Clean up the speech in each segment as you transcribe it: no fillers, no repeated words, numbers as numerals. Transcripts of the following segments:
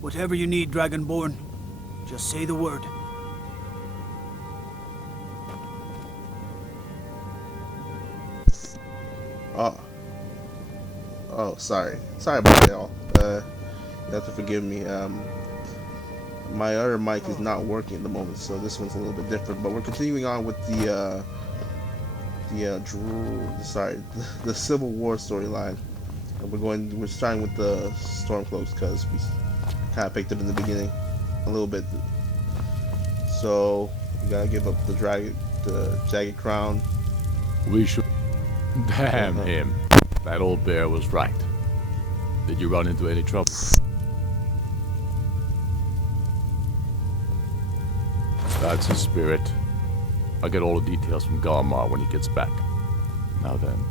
Whatever you need, Dragonborn. Just say the word. Oh, sorry. Sorry about that, y'all. You have to forgive me. My other mic is not working at the moment, so this one's a little bit different. But we're continuing on with the Civil War storyline. And we're starting with the Stormcloaks because we kind of picked up in the beginning a little bit. So we gotta give up the jagged crown. We should. Damn him. That old bear was right. Did you run into any trouble? That's his spirit. I'll get all the details from Garmar when he gets back. Now then,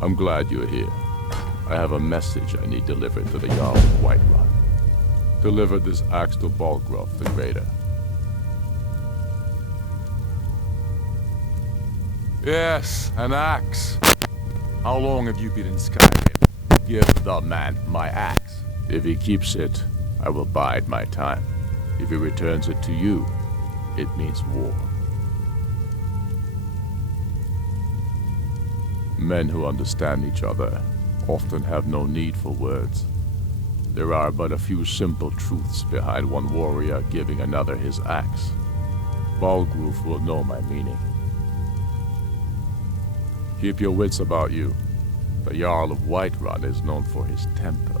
I'm glad you're here. I have a message I need delivered to the Jarl of Whiterun. Deliver this axe to Balgruuf the Greater. Yes, an axe. How long have you been in Skyrim? Give the man my axe. If he keeps it, I will bide my time. If he returns it to you, it means war. Men who understand each other often have no need for words. There are but a few simple truths behind one warrior giving another his axe. Balgruuf will know my meaning. Keep your wits about you. The Jarl of Whiterun is known for his temper.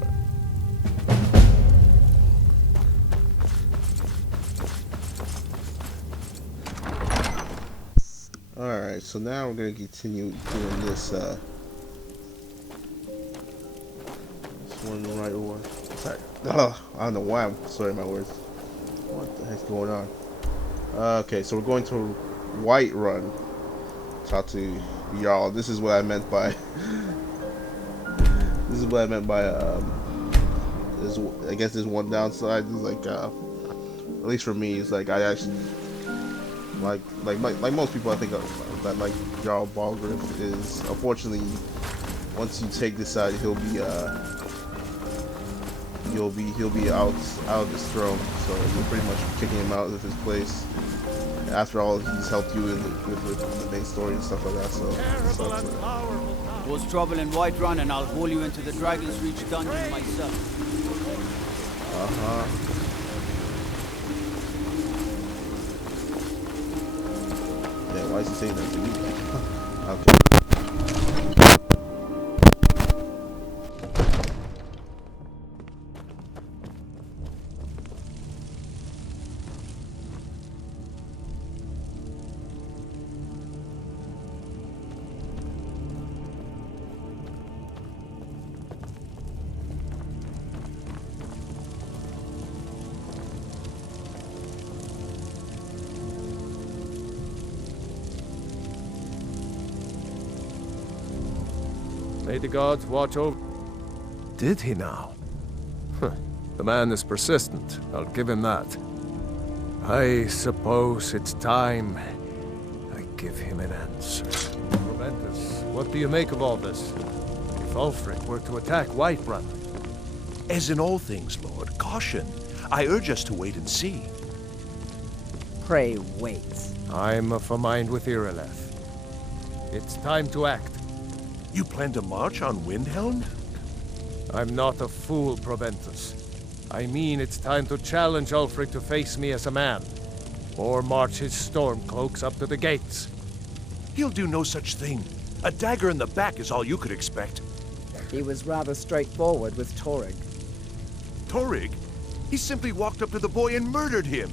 Alright, so now we're gonna continue doing this one right over. Sorry. I don't know why I'm sorry my words. What the heck's going on? Okay, so we're going to Whiterun. Talk to Jarl. This is what I meant by I guess there's one downside. Is like at least for me, it's like I actually like most people I think of, that like Jarl Balgruuf is unfortunately once you take this side he'll be out of his throne, so you're pretty much kicking him out of his place. After all, he's helped you with the main story and stuff like that, so it sucks. Cause trouble in Whiterun and I'll haul you into the Dragon's Reach dungeon myself. Yeah, why is he saying that to you? Okay. May the gods watch over... Did he now? The man is persistent, I'll give him that. I suppose it's time I give him an answer. Proventus, what do you make of all this? If Ulfric were to attack Whiterun... As in all things, Lord, caution. I urge us to wait and see. Pray wait. I'm of a mind with Irileth. It's time to act. You plan to march on Windhelm? I'm not a fool, Proventus. I mean it's time to challenge Ulfric to face me as a man. Or march his Stormcloaks up to the gates. He'll do no such thing. A dagger in the back is all you could expect. He was rather straightforward with Torrig. Torrig? He simply walked up to the boy and murdered him.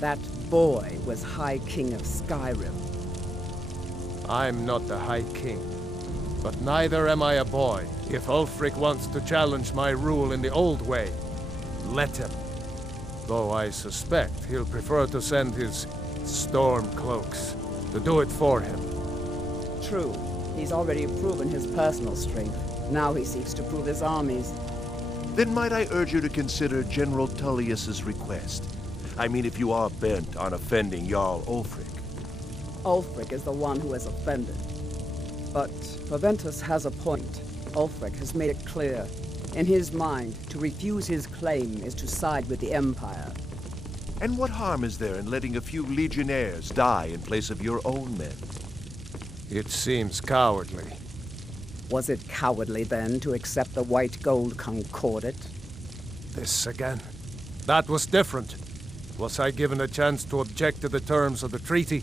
That boy was High King of Skyrim. I'm not the High King. But neither am I a boy. If Ulfric wants to challenge my rule in the old way, let him. Though I suspect he'll prefer to send his Stormcloaks to do it for him. True. He's already proven his personal strength. Now he seeks to prove his armies. Then might I urge you to consider General Tullius's request? I mean, if you are bent on offending Jarl Ulfric. Ulfric is the one who has offended. But Proventus has a point. Ulfric has made it clear. In his mind, to refuse his claim is to side with the Empire. And what harm is there in letting a few legionnaires die in place of your own men? It seems cowardly. Was it cowardly then to accept the white gold concordat? This again. That was different. Was I given a chance to object to the terms of the treaty?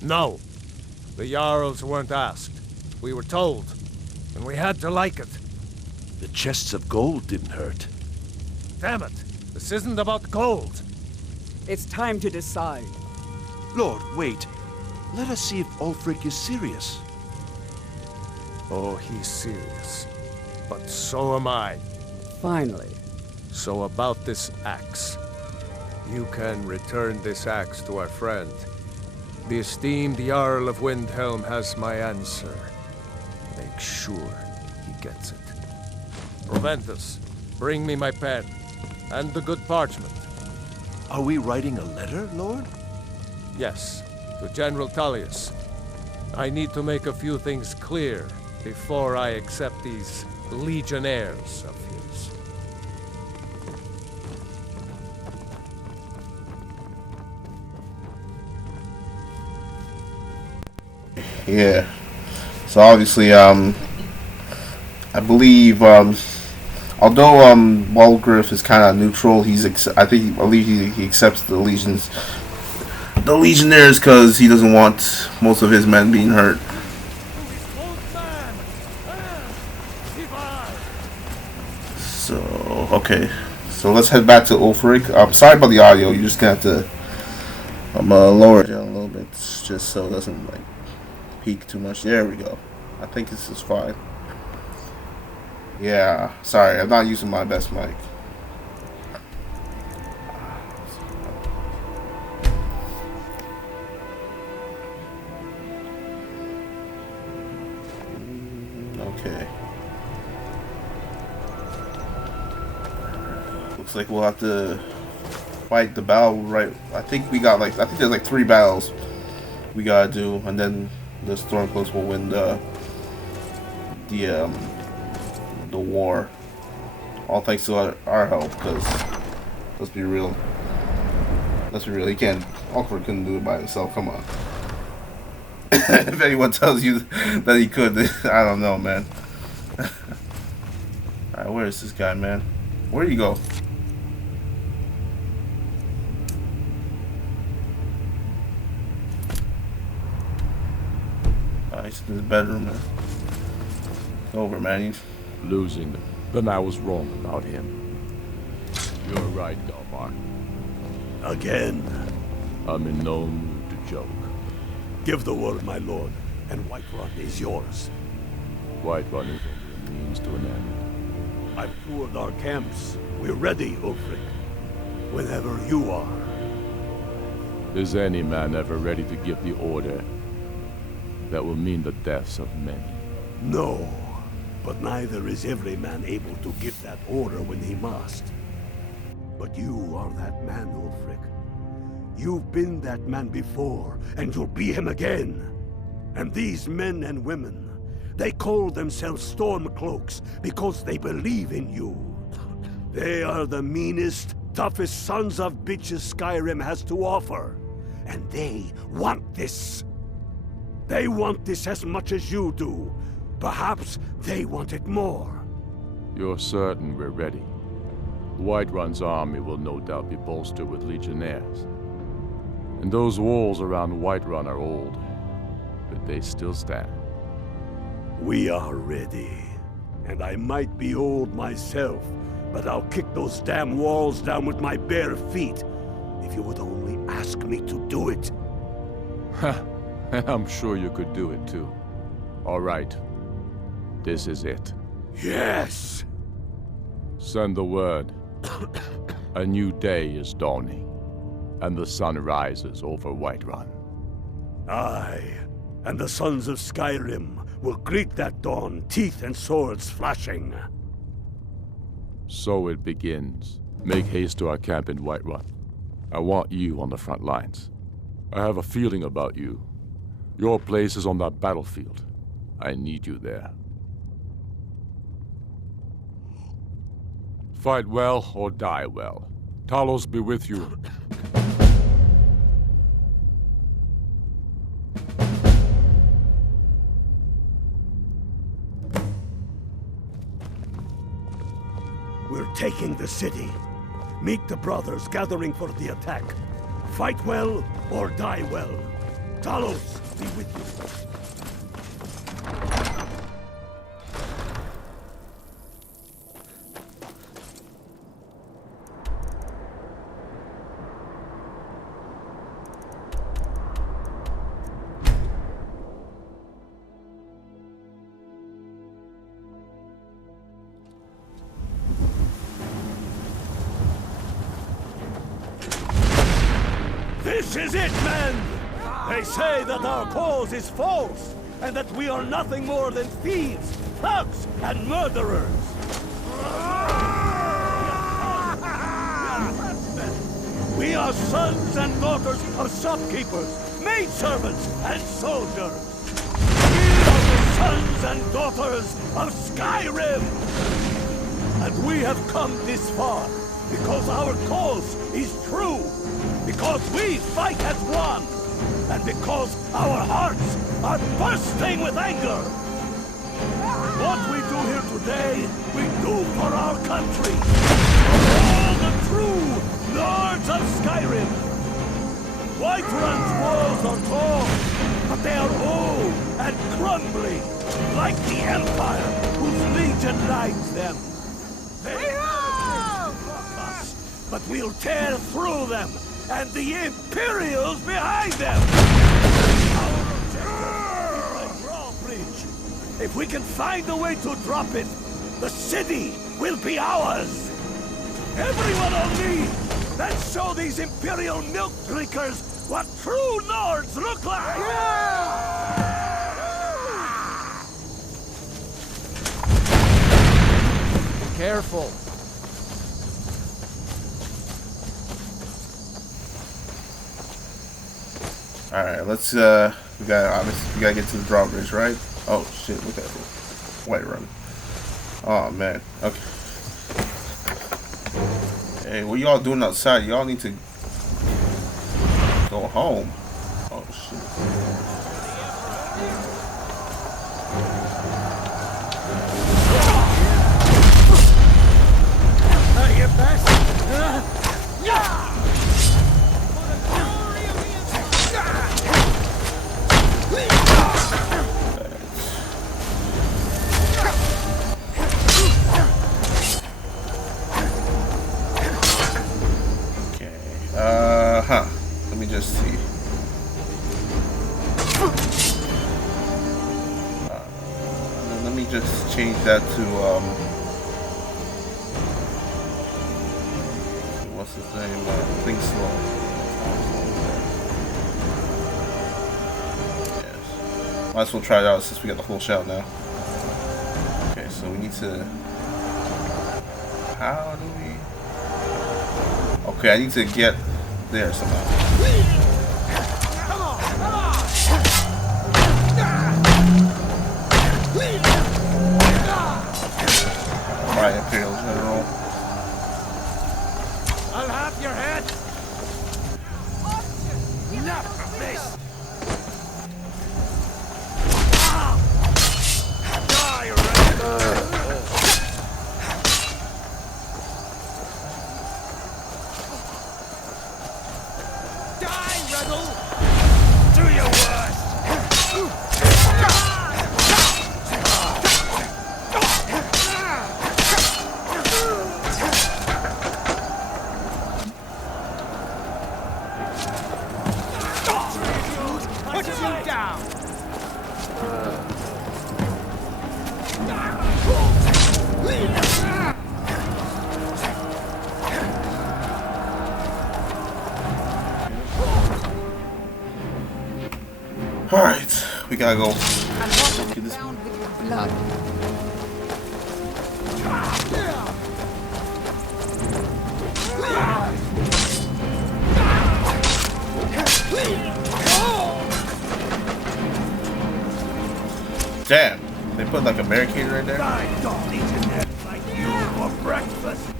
No. The Jarls weren't asked. We were told. And we had to like it. The chests of gold didn't hurt. Damn it! This isn't about gold! It's time to decide. Lord, wait. Let us see if Ulfric is serious. Oh, he's serious. But so am I. Finally. So about this axe. You can return this axe to our friend. The esteemed Jarl of Windhelm has my answer. Make sure he gets it. Proventus, bring me my pen. And the good parchment. Are we writing a letter, Lord? Yes, to General Tullius. I need to make a few things clear before I accept these legionnaires of his. Yeah. So obviously, I believe, although Walgriff is kind of neutral, I believe he accepts the legionnaires because he doesn't want most of his men being hurt. So okay, so let's head back to Ulfric. I'm sorry about the audio. You're just gonna have to lower it down a little bit just so it doesn't like peak too much. There we go. I think this is fine. Yeah, sorry, I'm not using my best mic. Okay. Looks like we'll have to fight the battle right. I think there's like 3 battles we gotta do, and then the Stormcloaks will win the war. All thanks to our help, because let's be real, he can't. Ulfric couldn't do it by himself. Come on. If anyone tells you that he could, I don't know, man. Alright, where is this guy, man? Where'd he go? He's in his bedroom, man. It's over, man. He's Losing them. Then I was wrong about him. You're right, Galmar. Again. I'm in no mood to joke. Give the word, my lord, and Whiterun is yours. Whiterun is only a means to an end. I've toured our camps. We're ready, Ulfric. Whenever you are. Is any man ever ready to give the order that will mean the deaths of many? No. But neither is every man able to give that order when he must. But you are that man, Ulfric. You've been that man before, and you'll be him again. And these men and women, they call themselves Stormcloaks because they believe in you. They are the meanest, toughest sons of bitches Skyrim has to offer. And they want this. They want this as much as you do. Perhaps they want it more. You're certain we're ready? Whiterun's army will no doubt be bolstered with legionnaires. And those walls around Whiterun are old, but they still stand. We are ready. And I might be old myself, but I'll kick those damn walls down with my bare feet, if you would only ask me to do it. And I'm sure you could do it too. All right. This is it. Yes! Send the word. A new day is dawning, and the sun rises over Whiterun. Aye, and the sons of Skyrim will greet that dawn, teeth and swords flashing. So it begins. Make haste to our camp in Whiterun. I want you on the front lines. I have a feeling about you. Your place is on that battlefield. I need you there. Fight well or die well. Talos be with you. We're taking the city. Meet the brothers gathering for the attack. Fight well or die well. Talos be with you. This is it, men! They say that our cause is false, and that we are nothing more than thieves, thugs, and murderers. We are sons and daughters of shopkeepers, maidservants, and soldiers. We are the sons and daughters of Skyrim! And we have come this far because our cause is true. Because we fight as one, and because our hearts are bursting with anger. What we do here today, we do for our country. All the true lords of Skyrim. Whiterun's walls are tall, but they are old and crumbling, like the Empire whose legion lights them. They block us, but we'll tear through them. And the Imperials behind them! Our objective is the drawbridge. If we can find a way to drop it, the city will be ours! Everyone on me! Let's show these Imperial milk drinkers what true Nords look like! Be careful. Alright, let's we gotta get to the drawbridge, right? Oh shit, look at it. Whiterun. Oh man. Okay. Hey, what y'all doing outside? Y'all need to go home. Oh shit. You bastard! Yeah! Let me just see. Let me just change that to what's his name? Think slow. Yes. Might as well try it out since we got the full shout now. Okay, so we need to. How do we? Okay, I need to get there somehow. Alright, Imperial General. I'll have your head! Enough of this! Die, Rebel! Do your worst! Put you down! Alright, we gotta go. And wash it down with your blood. Damn, they put like a barricade right there. I don't eat an egg like you for breakfast.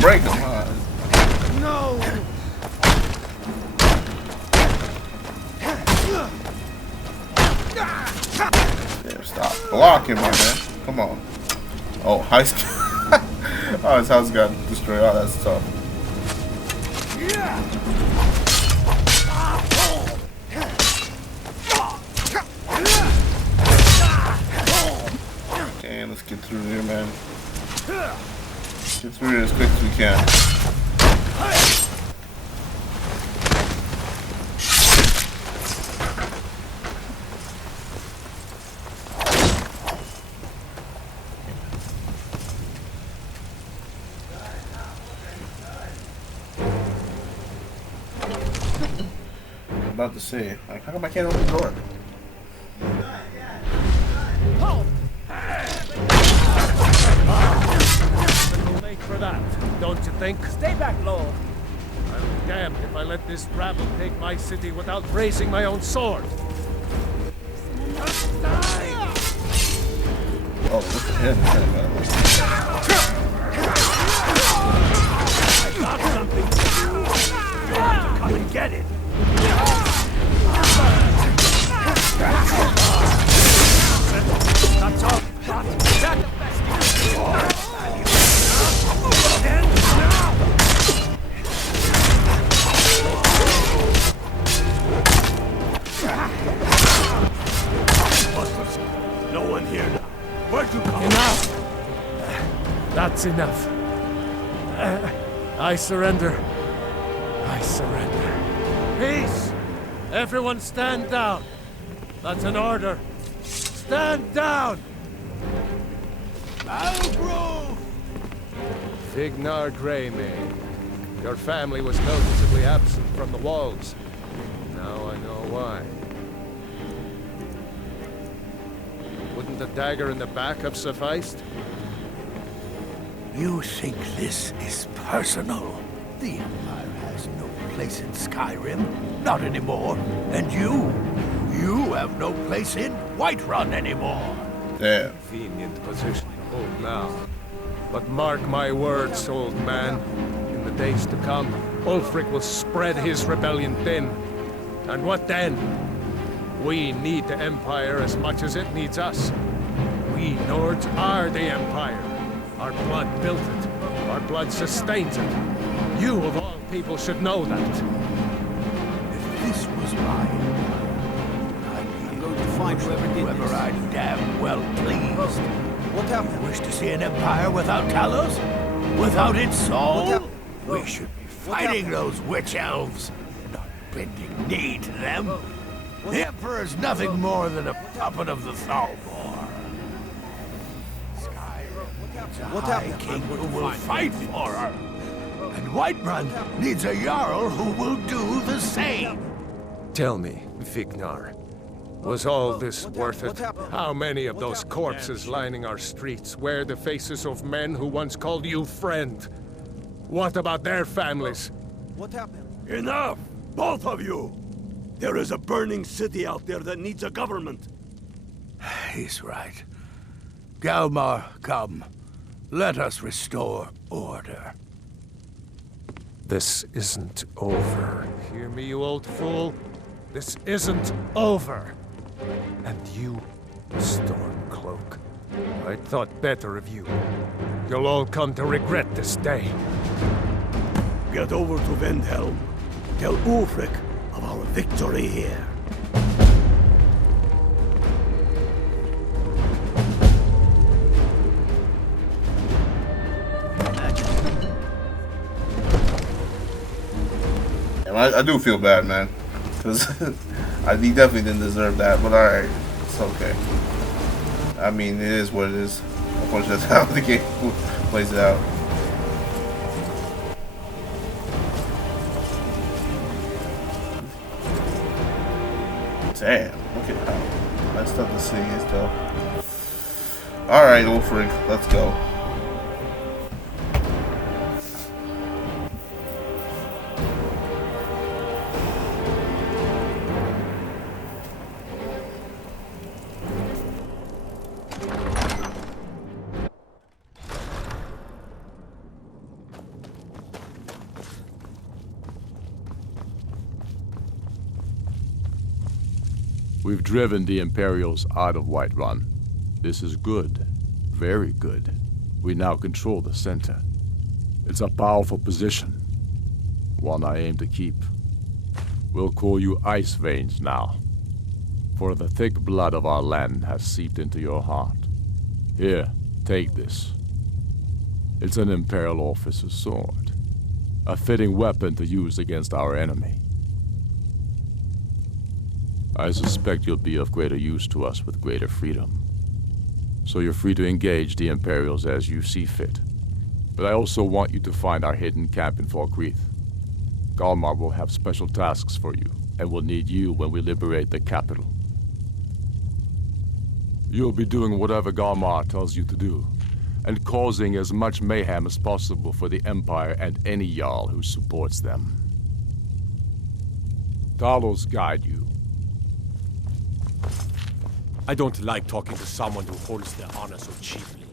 break them, huh? No! Damn, stop blocking, my man. Come on. Oh, high school. Oh, his house got destroyed. Oh, that's tough. Okay, let's get through here, man. Get through here as quick as we can. About to say, like, how come I can't open the door? Late for that, don't you think? Stay back, Lord. I'll be damned if I let this rabble take my city without raising my own sword. Oh, what the hell is that, man? I got something for you. You'll have to come and get it. That's all. No one here now. Where'd you come Enough! That's enough. I surrender. I surrender. Peace! Everyone stand down. That's an order. Stand down! Fignar Greymane. Your family was noticeably absent from the walls. Now I know why. Wouldn't a dagger in the back have sufficed? You think this is personal? The Empire has no place in Skyrim. Not anymore. And you have no place in Whiterun anymore. Damn. Convenient position to hold now. But mark my words, old man. In the days to come, Ulfric will spread his rebellion thin. And what then? We need the Empire as much as it needs us. We Nords are the Empire. Our blood built it. Our blood sustains it. You, of all people, should know that. If this was my Empire, I'd be going to find whoever I damn well pleased. What happened? You wish to see an empire without Talos? Without its soul? We should be fighting those witch elves, not bending knee to them. The Emperor's nothing more than a puppet of the Thalmor. Skyrim, what happened? King who will fight for her. And Whiterun needs a Jarl who will do the same. Tell me, Vignar, was all this worth it? How many of those corpses lining our streets wear the faces of men who once called you friend? What about their families? What happened? Enough! Both of you! There is a burning city out there that needs a government. He's right. Galmar, come. Let us restore order. This isn't over. Hear me, you old fool? This isn't over. And you, Stormcloak, I thought better of you. You'll all come to regret this day. Get over to Windhelm. Tell Ulfric of our victory here. I do feel bad, man, because he definitely didn't deserve that. But all right, it's okay. I mean, it is what it is. Unfortunately, that's how the game plays it out. Damn, look at how messed up the city is, though. All right, Ulfric, let's go. We've driven the Imperials out of Whiterun. This is good. Very good. We now control the center. It's a powerful position. One I aim to keep. We'll call you Ice Veins now. For the thick blood of our land has seeped into your heart. Here, take this. It's an Imperial officer's sword. A fitting weapon to use against our enemy. I suspect you'll be of greater use to us with greater freedom. So you're free to engage the Imperials as you see fit. But I also want you to find our hidden camp in Falkreath. Galmar will have special tasks for you, and will need you when we liberate the capital. You'll be doing whatever Galmar tells you to do, and causing as much mayhem as possible for the Empire and any Jarl who supports them. Talos guide you. I don't like talking to someone who holds their honor so cheaply.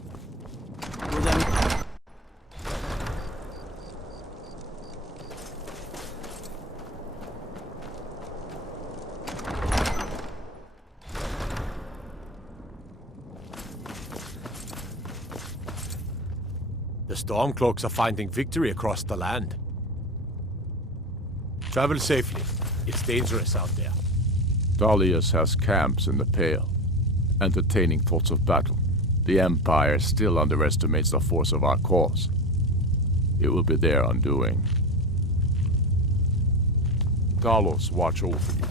Well then... The Stormcloaks are finding victory across the land. Travel safely. It's dangerous out there. Dalius has camps in the Pale, entertaining thoughts of battle. The Empire still underestimates the force of our cause. It will be their undoing. Talos watch over you.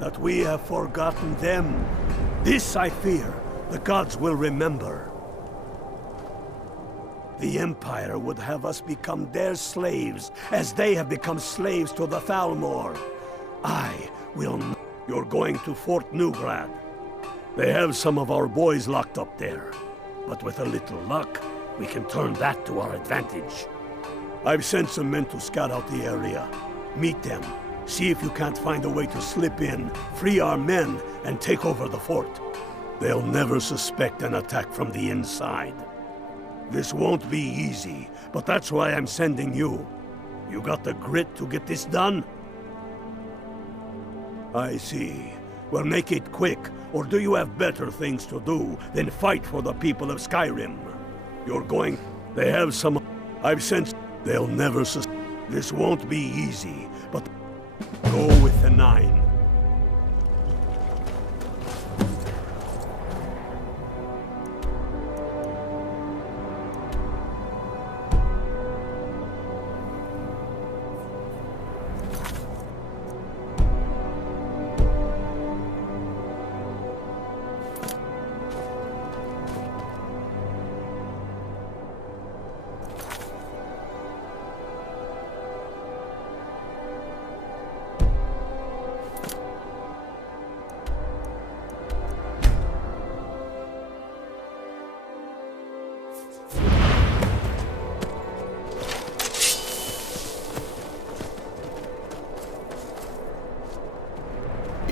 That we have forgotten them. This, I fear, the gods will remember. The Empire would have us become their slaves, as they have become slaves to the Thalmor. I will... You're going to Fort Newgrad. They have some of our boys locked up there. But with a little luck, we can turn that to our advantage. I've sent some men to scout out the area. Meet them. See if you can't find a way to slip in, free our men, and take over the fort. They'll never suspect an attack from the inside. This won't be easy, but that's why I'm sending you. You got the grit to get this done? I see. Well, make it quick, or do you have better things to do than fight for the people of Skyrim? You're going... They have some... I've sensed... They'll never This won't be easy, but... Go with the 9.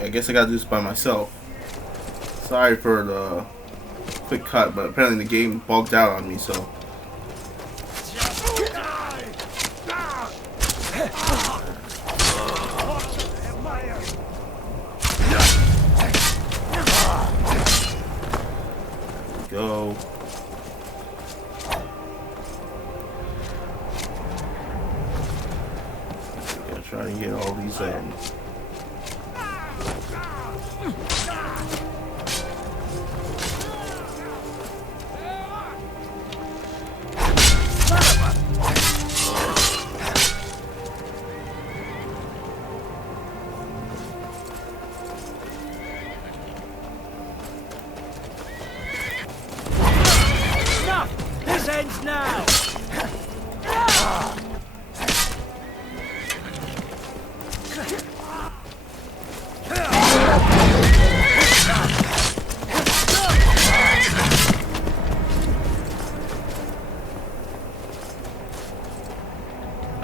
I guess I gotta do this by myself. Sorry for the quick cut, but apparently the game bugged out on me, so. Go. Gotta try and get all these in.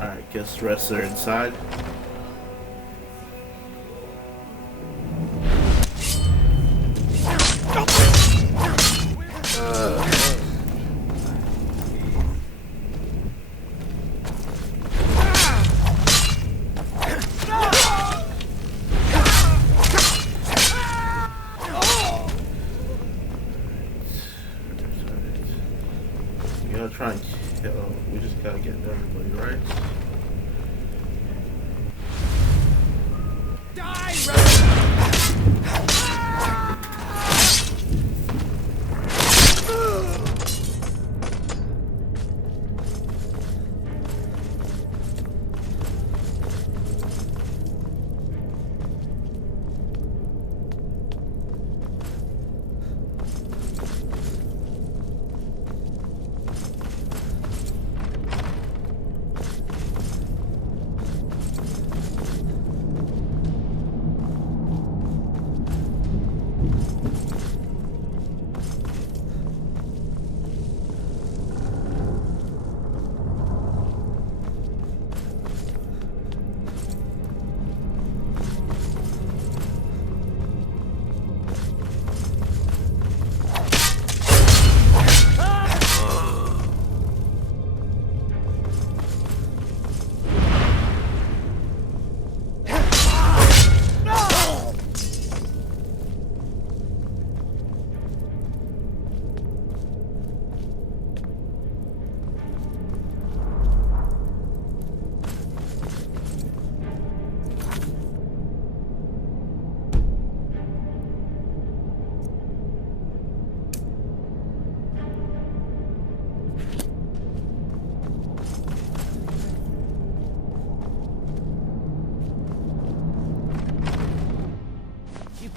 Alright, guess the rest are inside. Try and kill. We just gotta get everybody, right?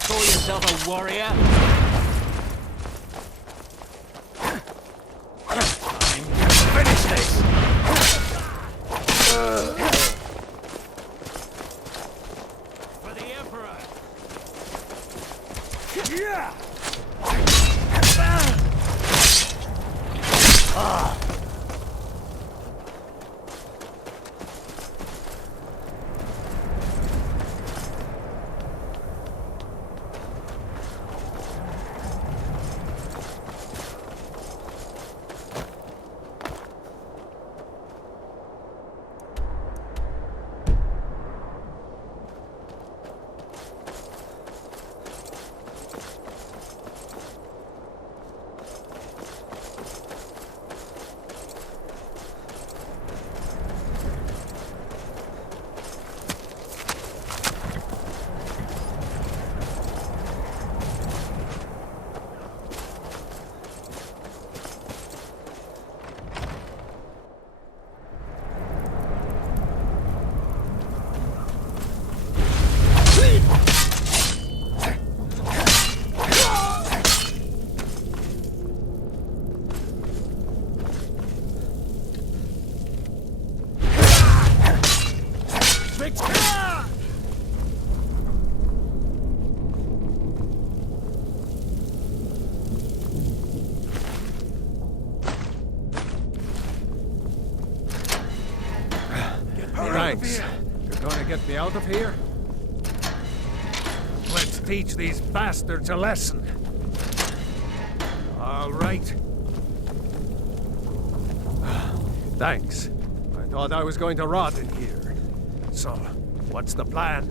Call yourself a warrior? Finish this! For the Emperor! Yeah! Thanks. You're gonna get me out of here? Let's teach these bastards a lesson. All right. Thanks. I thought I was going to rot in here. So, what's the plan?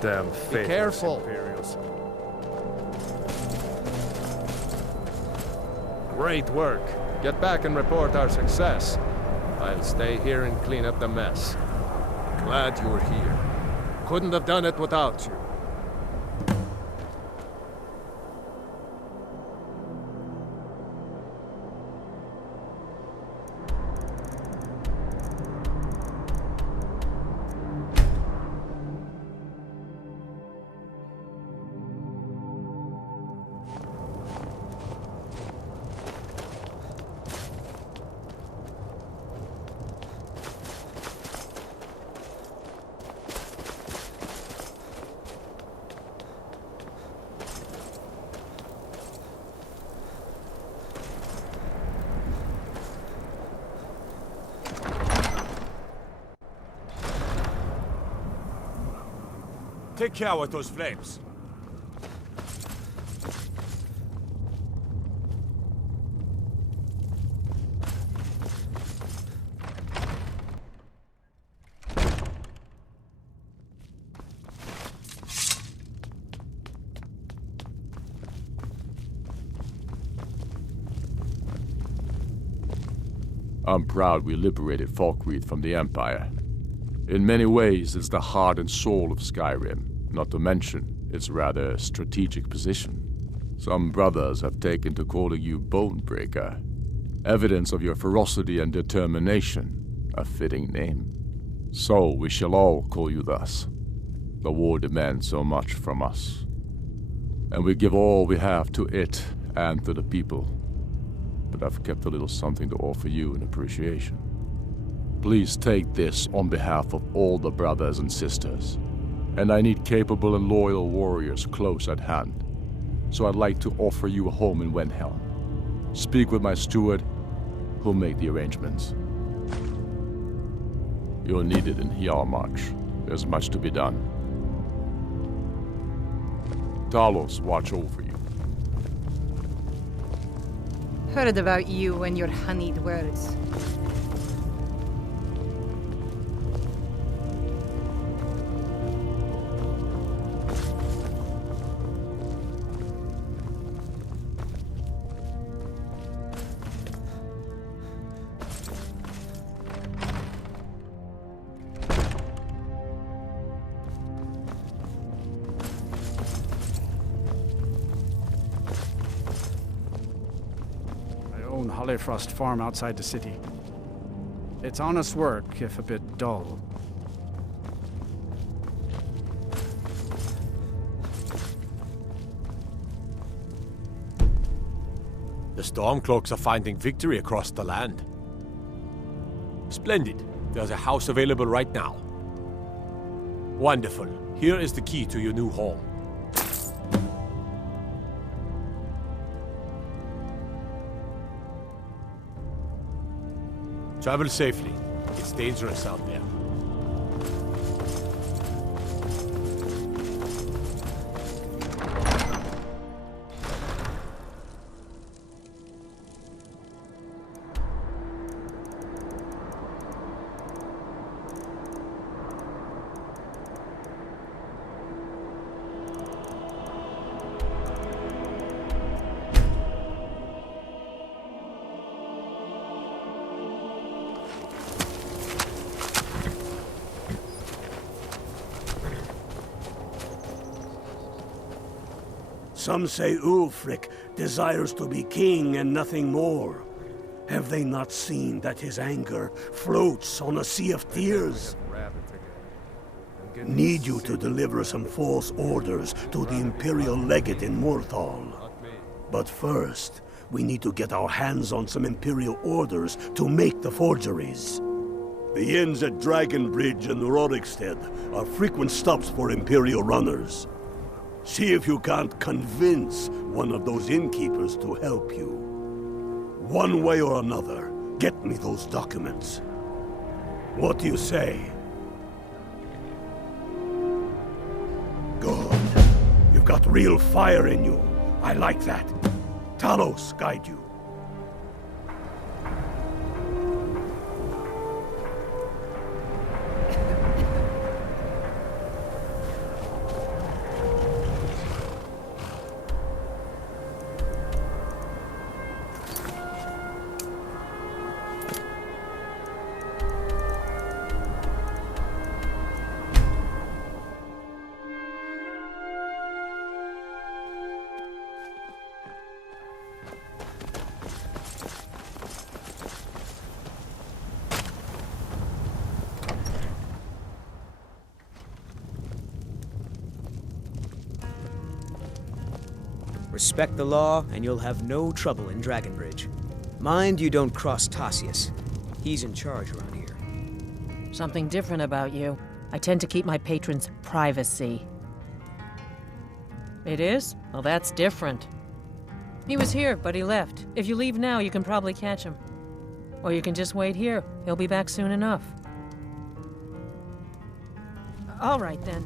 Damn faithless Be careful. Imperials. Great work. Get back and report our success. I'll stay here and clean up the mess. Glad you were here. Couldn't have done it without you. Take care with those flames. I'm proud we liberated Falkreath from the Empire. In many ways, it's the heart and soul of Skyrim, not to mention its rather strategic position. Some brothers have taken to calling you Bonebreaker. Evidence of your ferocity and determination, a fitting name. So we shall all call you thus. The war demands so much from us, and we give all we have to it and to the people. But I've kept a little something to offer you in appreciation. Please take this on behalf of all the brothers and sisters. And I need capable and loyal warriors close at hand. So I'd like to offer you a home in Wendhelm. Speak with my steward, who'll make the arrangements. You're needed in Hjalmarch. There's much to be done. Talos watch over you. Heard about you and your honeyed words. Frost farm outside the city. It's honest work, if a bit dull. The Stormcloaks are finding victory across the land. Splendid. There's a house available right now. Wonderful. Here is the key to your new home. Travel safely. It's dangerous out there. Some say Ulfric desires to be king and nothing more. Have they not seen that his anger floats on a sea of tears? Need you to deliver some false orders to the Imperial Legate in Morthal. But first, we need to get our hands on some Imperial orders to make the forgeries. The inns at Dragonbridge and Rorikstead are frequent stops for Imperial runners. See if you can't convince one of those innkeepers to help you. One way or another, get me those documents. What do you say? Good. You've got real fire in you. I like that. Talos guide you. Respect the law, and you'll have no trouble in Dragonbridge. Mind you don't cross Tassius. He's in charge around here. Something different about you. I tend to keep my patrons' privacy. It is? Well, that's different. He was here, but he left. If you leave now, you can probably catch him. Or you can just wait here. He'll be back soon enough. All right, then.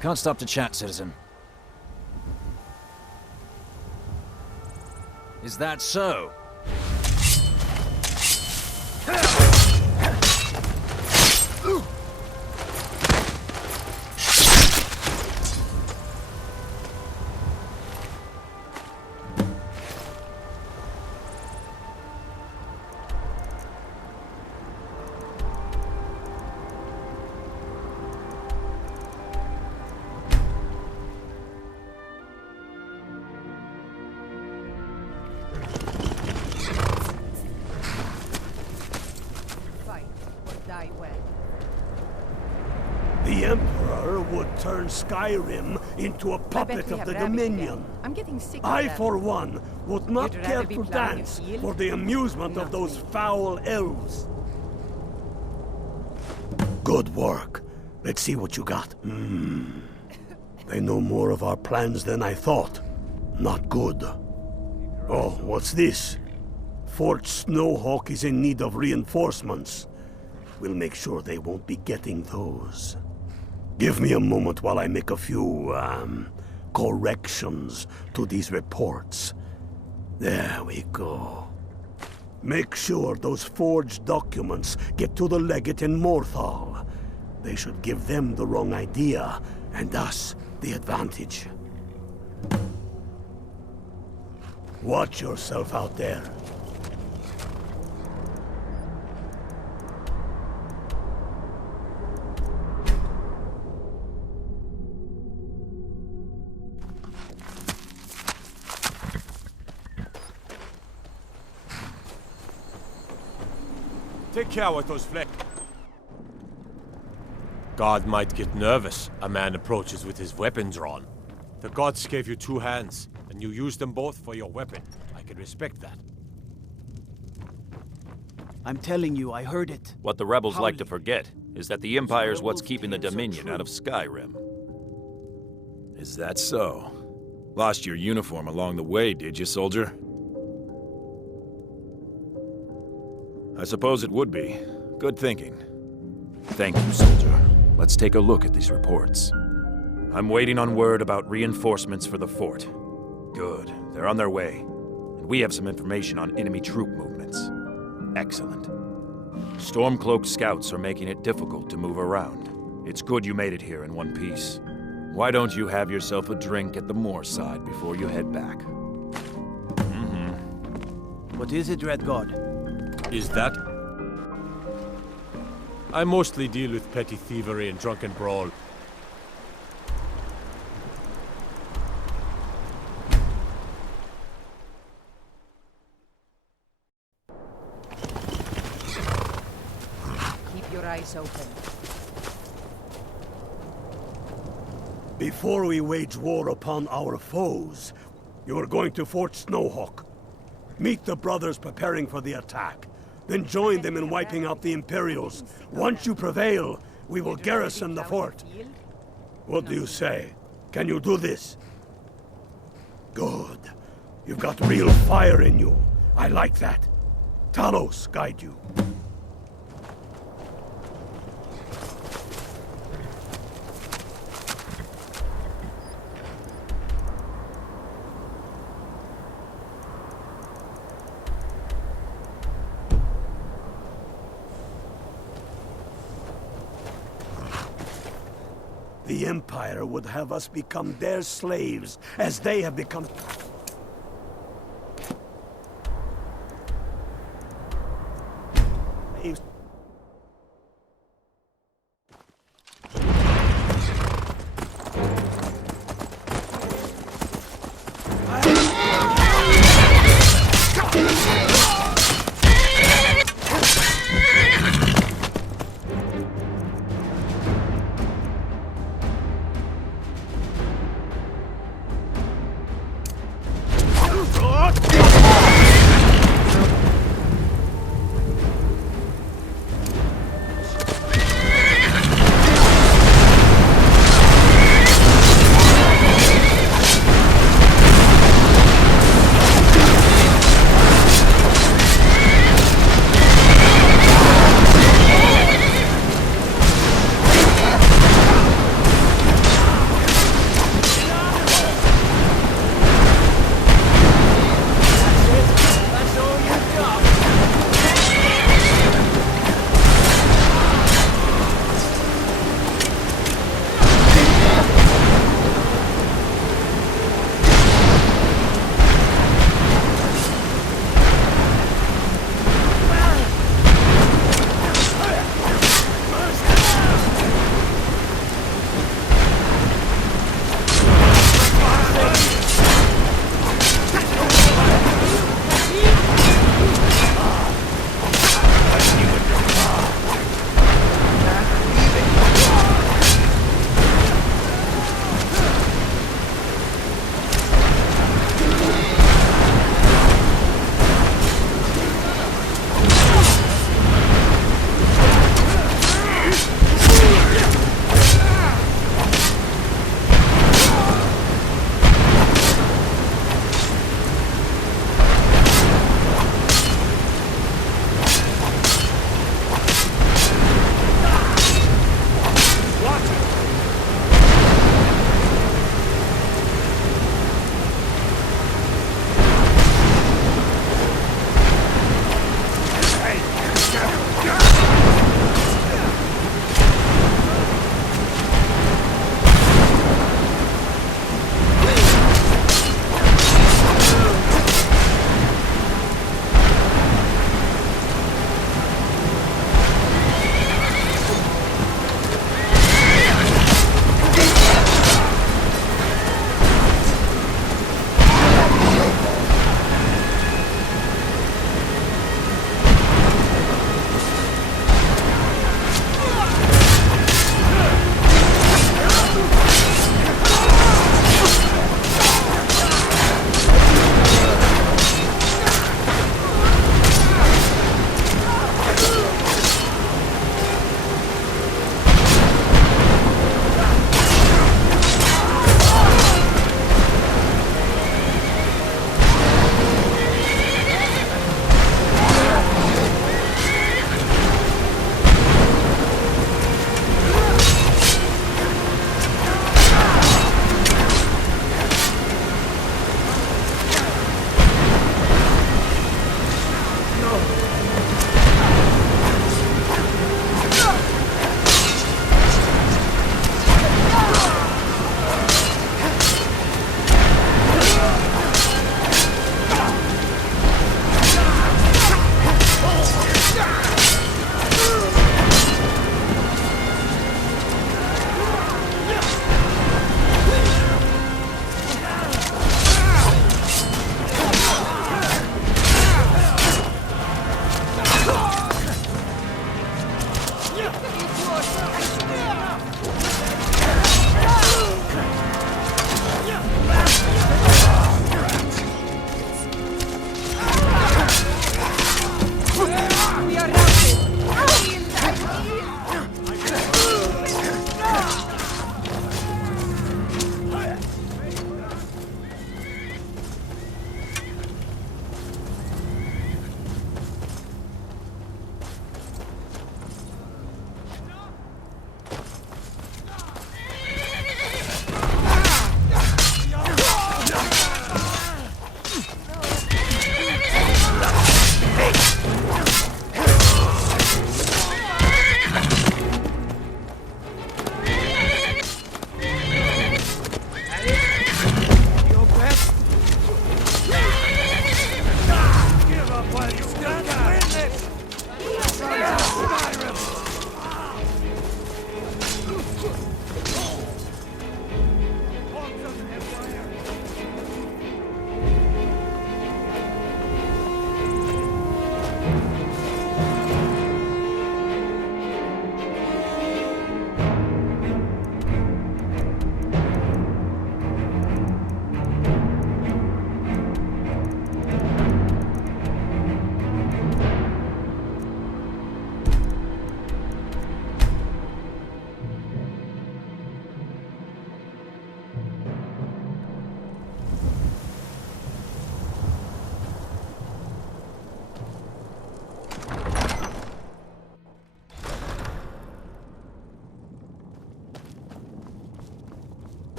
Can't stop to chat, citizen. Is that so? The Emperor would turn Skyrim into a puppet of the Dominion. I'm getting sick of I, that. for one, would not You'd care rather be to plowing a dance field? for the amusement of those foul elves. Good work. Let's see what you got. They know more of our plans than I thought. Not good. Oh, what's this? Fort Snowhawk is in need of reinforcements. We'll make sure they won't be getting those. Give me a moment while I make a few, corrections to these reports. There we go. Make sure those forged documents get to the legate in Morthal. They should give them the wrong idea, and us the advantage. Watch yourself out there. Take care with those flecks. God might get nervous. A man approaches with his weapon drawn. The gods gave you two hands, and you used them both for your weapon. I can respect that. I'm telling you, I heard it. What the rebels like to forget is that the Empire's what's keeping the Dominion out of Skyrim. Is that so? Lost your uniform along the way, did you, soldier? I suppose it would be. Good thinking. Thank you, soldier. Let's take a look at these reports. I'm waiting on word about reinforcements for the fort. Good. They're on their way. And we have some information on enemy troop movements. Excellent. Stormcloak scouts are making it difficult to move around. It's good you made it here in one piece. Why don't you have yourself a drink at the moorside before you head back? What is it, Red God? Is that? I mostly deal with petty thievery and drunken brawl. Keep your eyes open. Before we wage war upon our foes, you are going to Fort Snowhawk. Meet the brothers preparing for the attack. Then join them in wiping out the Imperials. Once you prevail, we will garrison the fort. What do you say? Can you do this? Good. You've got real fire in you. I like that. Talos guide you. The Empire would have us become their slaves, as they have become...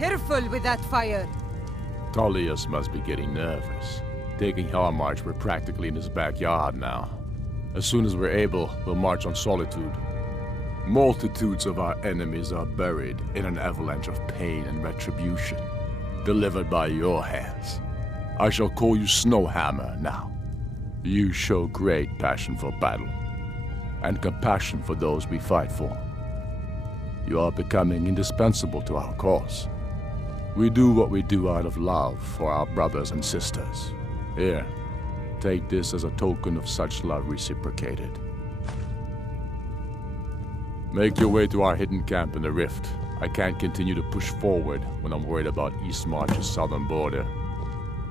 Careful with that fire! Tullius must be getting nervous. Taking Hellmarch, we're practically in his backyard now. As soon as we're able, we'll march on Solitude. Multitudes of our enemies are buried in an avalanche of pain and retribution, delivered by your hands. I shall call you Snowhammer now. You show great passion for battle, and compassion for those we fight for. You are becoming indispensable to our cause. We do what we do out of love for our brothers and sisters. Here, take this as a token of such love reciprocated. Make your way to our hidden camp in the Rift. I can't continue to push forward when I'm worried about Eastmarch's southern border.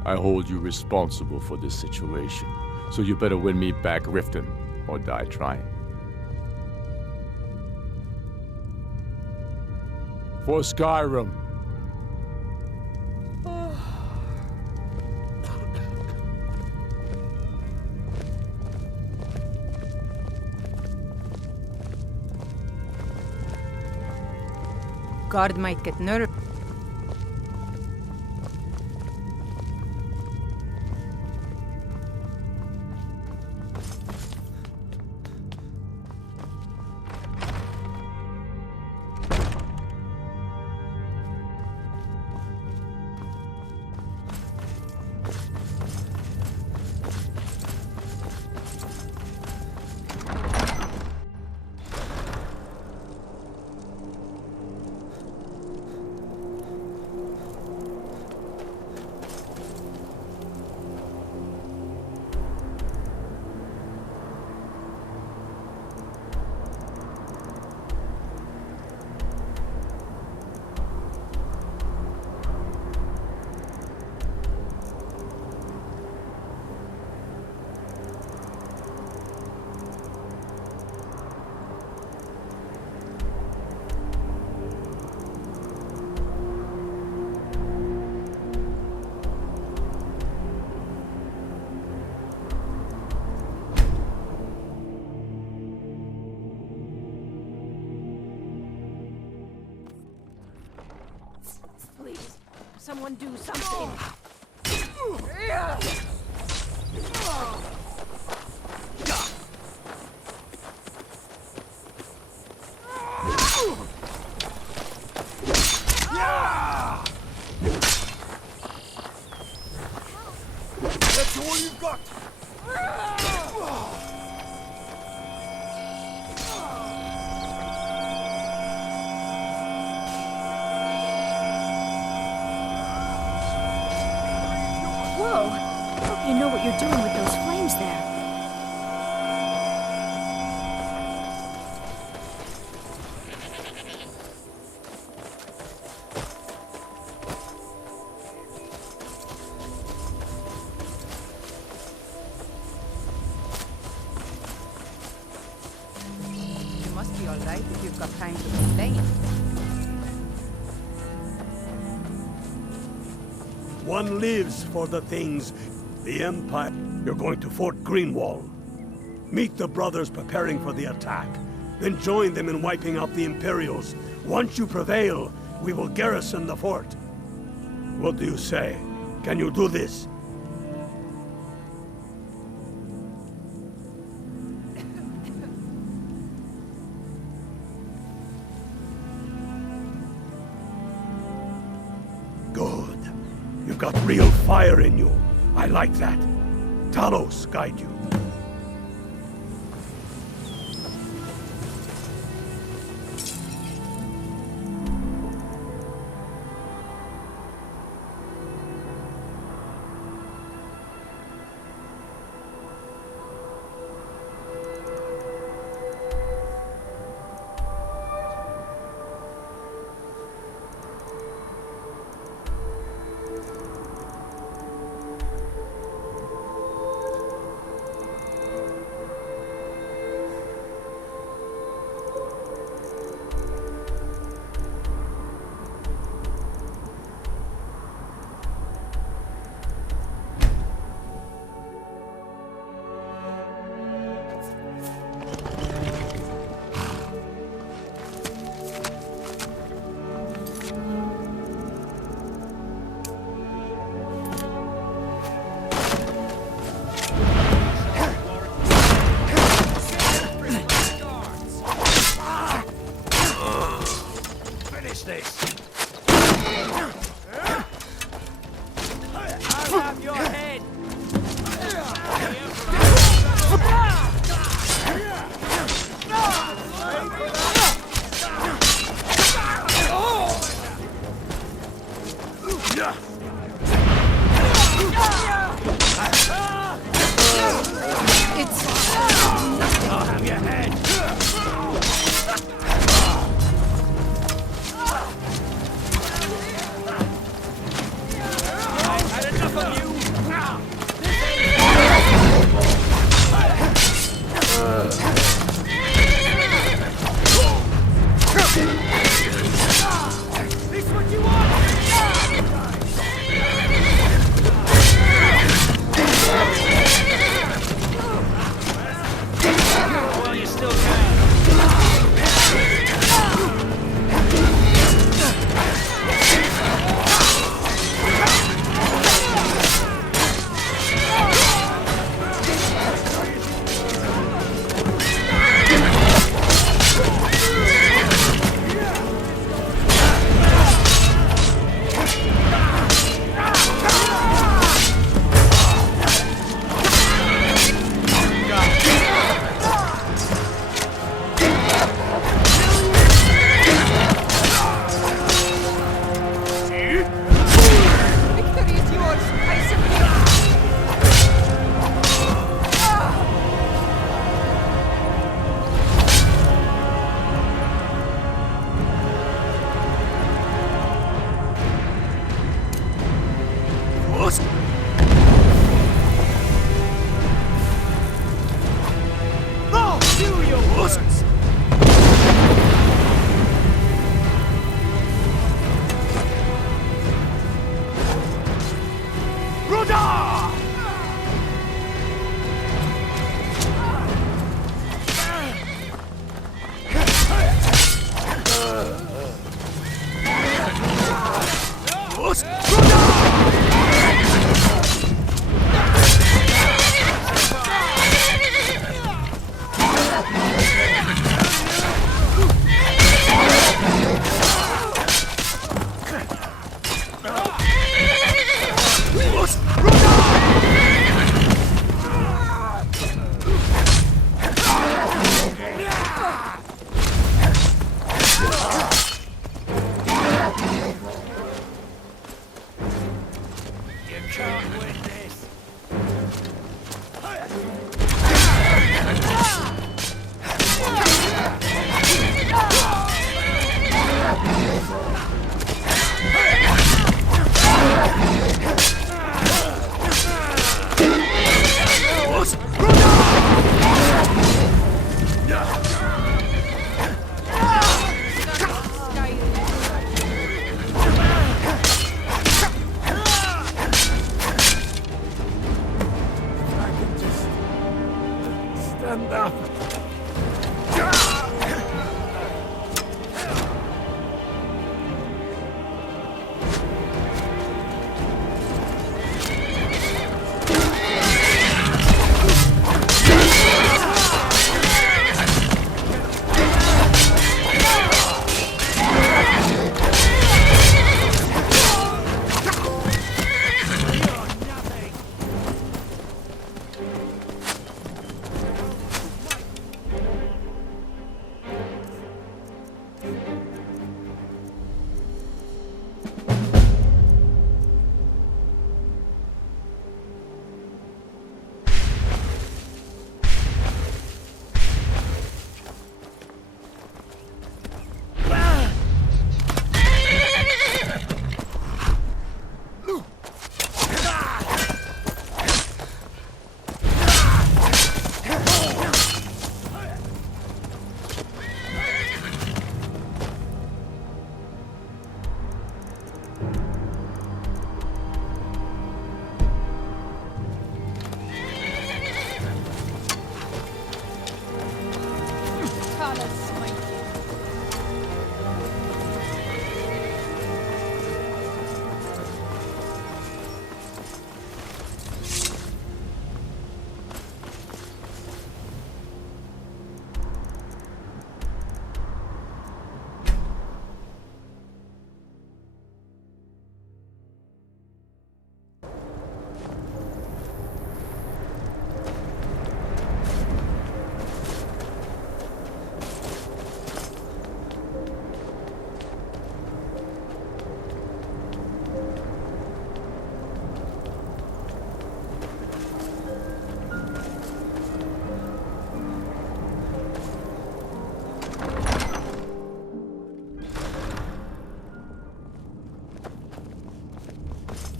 I hold you responsible for this situation, so you better win me back Riften, or die trying. For Skyrim! Guard might get nervous. Someone do something! That's all you've got! Whoa! Hope you know what you're doing with those flames there. You must be alright if you've got time to complain. One lives for the things the Empire... You're going to Fort Greenwall. Meet the brothers preparing for the attack. Then join them in wiping out the Imperials. Once you prevail, we will garrison the fort. What do you say? Can you do this? got real fire in you. I like that. Talos guide you.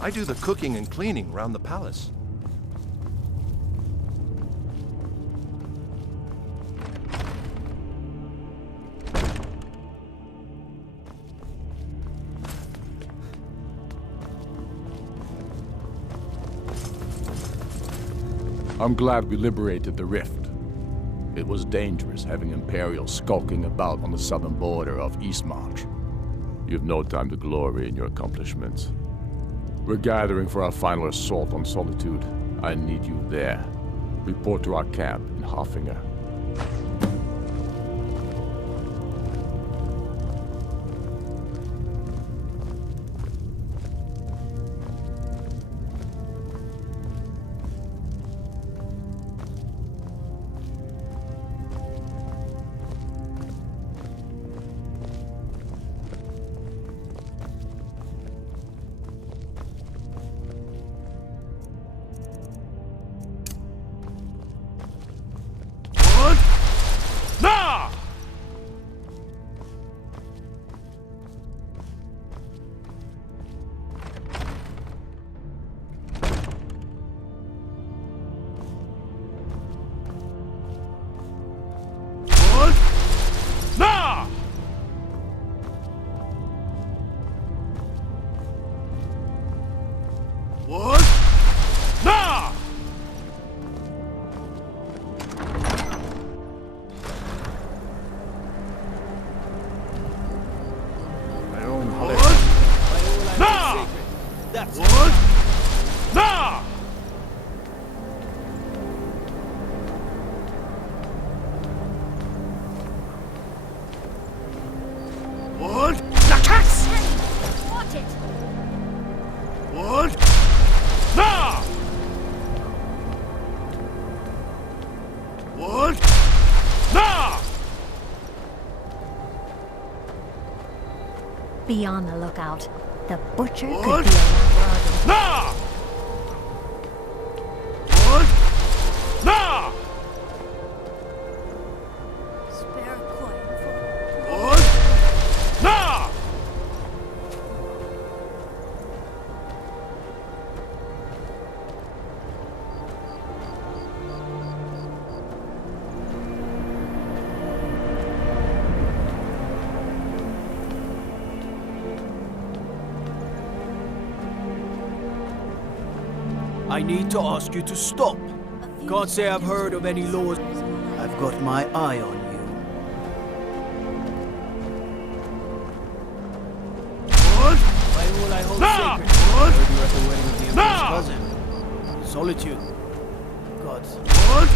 I do the cooking and cleaning around the palace. I'm glad we liberated the Rift. It was dangerous having Imperials skulking about on the southern border of Eastmarch. You've no time to glory in your accomplishments. We're gathering for our final assault on Solitude. I need you there. Report to our camp in Hoffinger. Be on the lookout. The butcher could be around. Spare a coin for... I need to ask you to stop. Can't say I've heard of any laws. I've got my eye on you. What? By all I hold sacred. I heard you at the wedding of the Emperor's cousin. Solitude. Gods. What?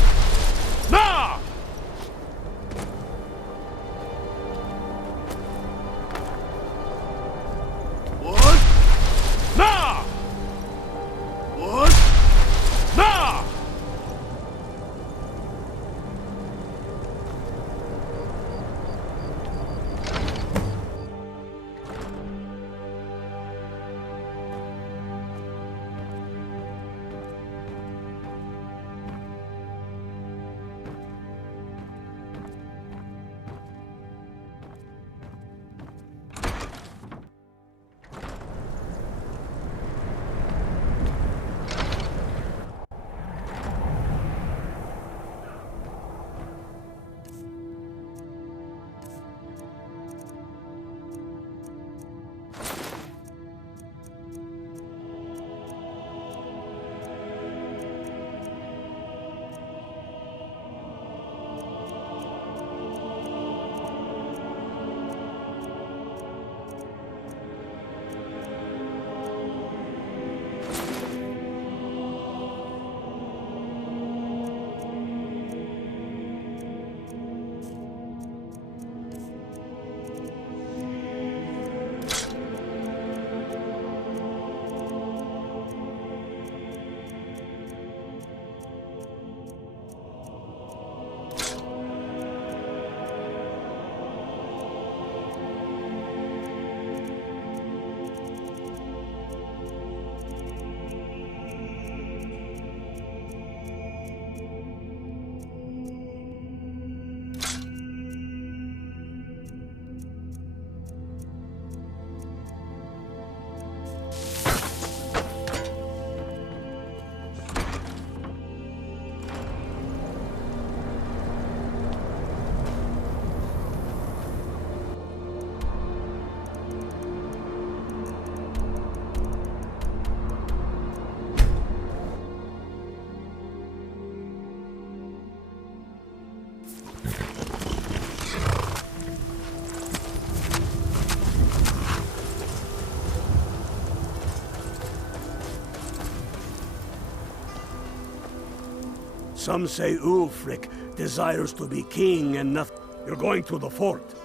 Some say Ulfric desires to be king and nothing. You're going to the fort.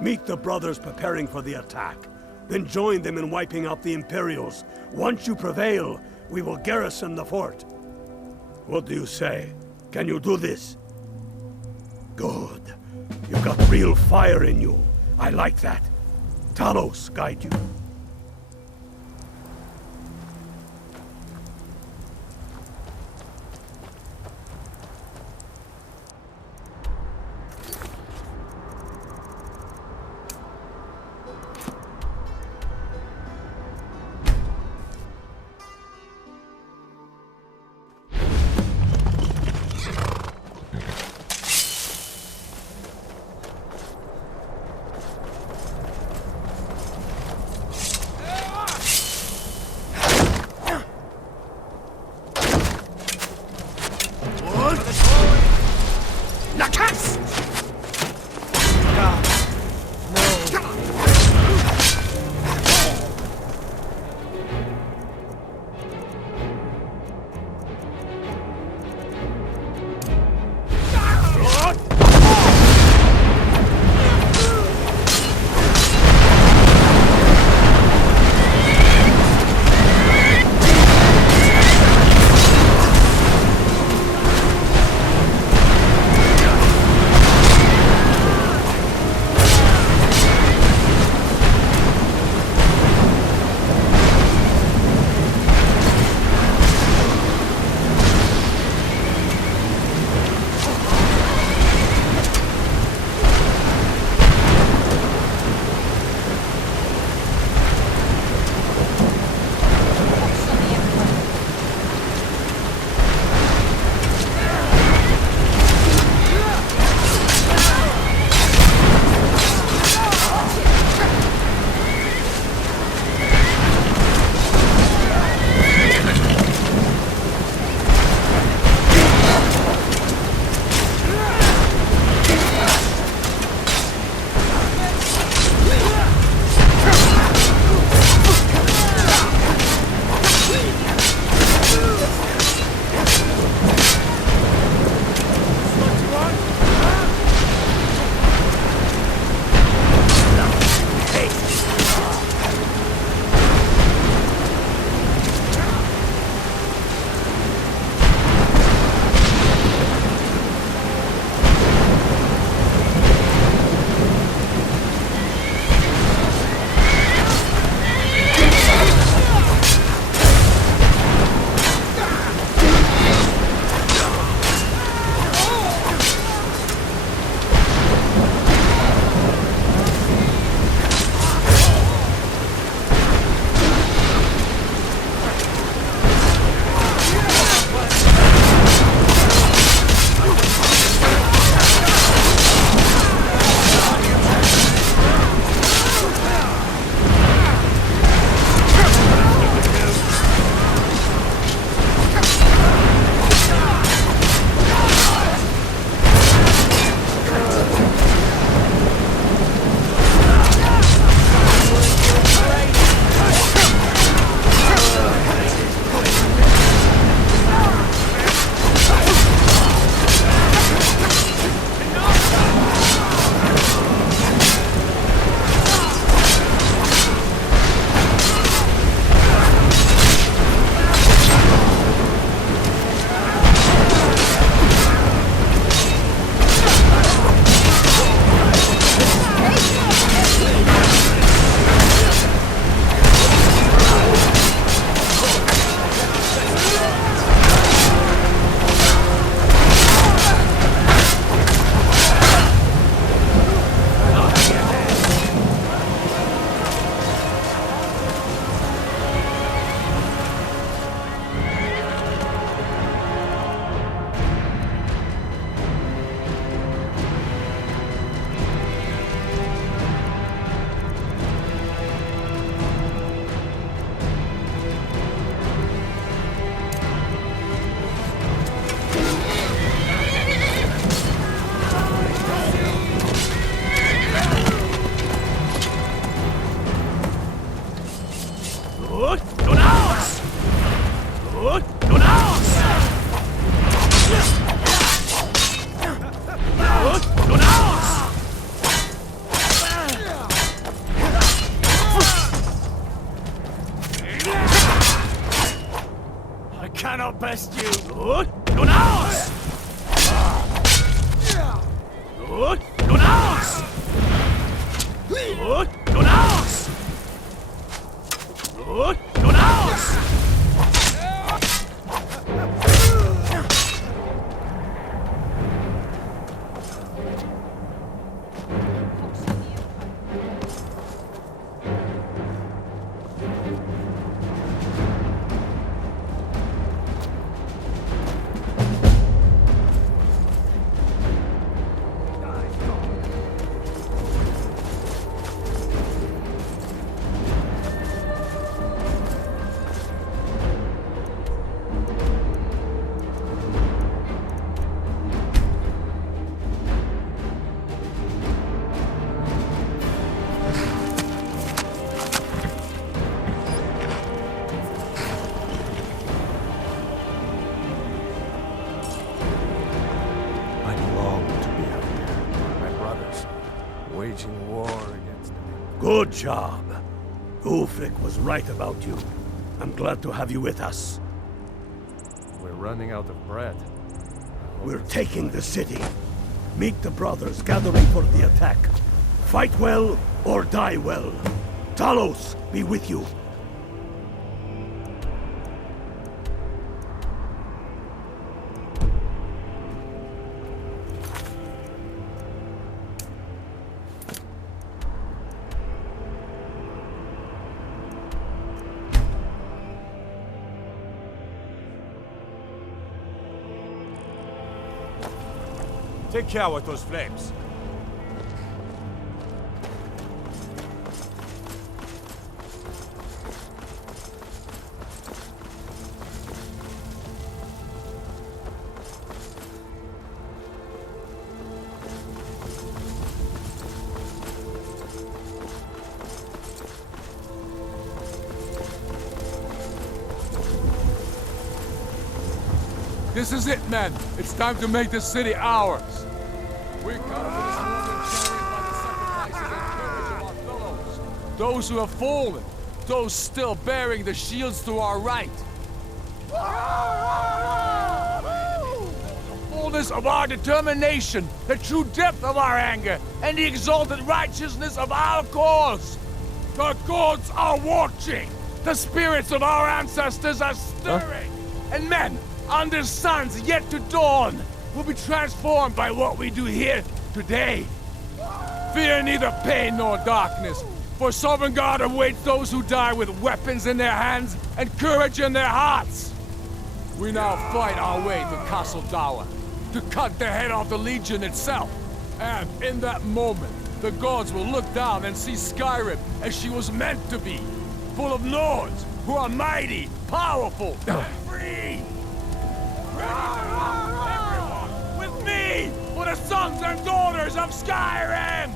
Meet the brothers preparing for the attack. Then join them in wiping out the Imperials. Once you prevail, we will garrison the fort. What do you say? Can you do this? Good. You've got real fire in you. I like that. Talos guide you. Waging war against them. Good job. Ulfric was right about you. I'm glad to have you with us. We're running out of bread. We're taking the city. Meet the brothers gathering for the attack. Fight well or die well. Talos be with you. Take care with those flames. This is it, men. It's time to make this city ours. We're coming to this moment carried by the sacrifices and courage of our fellows. Those who have fallen. Those still bearing the shields to our right. The fullness of our determination, the true depth of our anger, and the exalted righteousness of our cause. The gods are watching. The spirits of our ancestors are stirring. And men, under suns yet to dawn, will be transformed by what we do here today. Fear neither pain nor darkness, for Sovereign God awaits those who die with weapons in their hands and courage in their hearts. We now fight our way to Castle Dower, to cut the head off the Legion itself. And in that moment, the gods will look down and see Skyrim as she was meant to be, full of Nords who are mighty, powerful, and free. Everyone, with me, for the sons and daughters of Skyrim!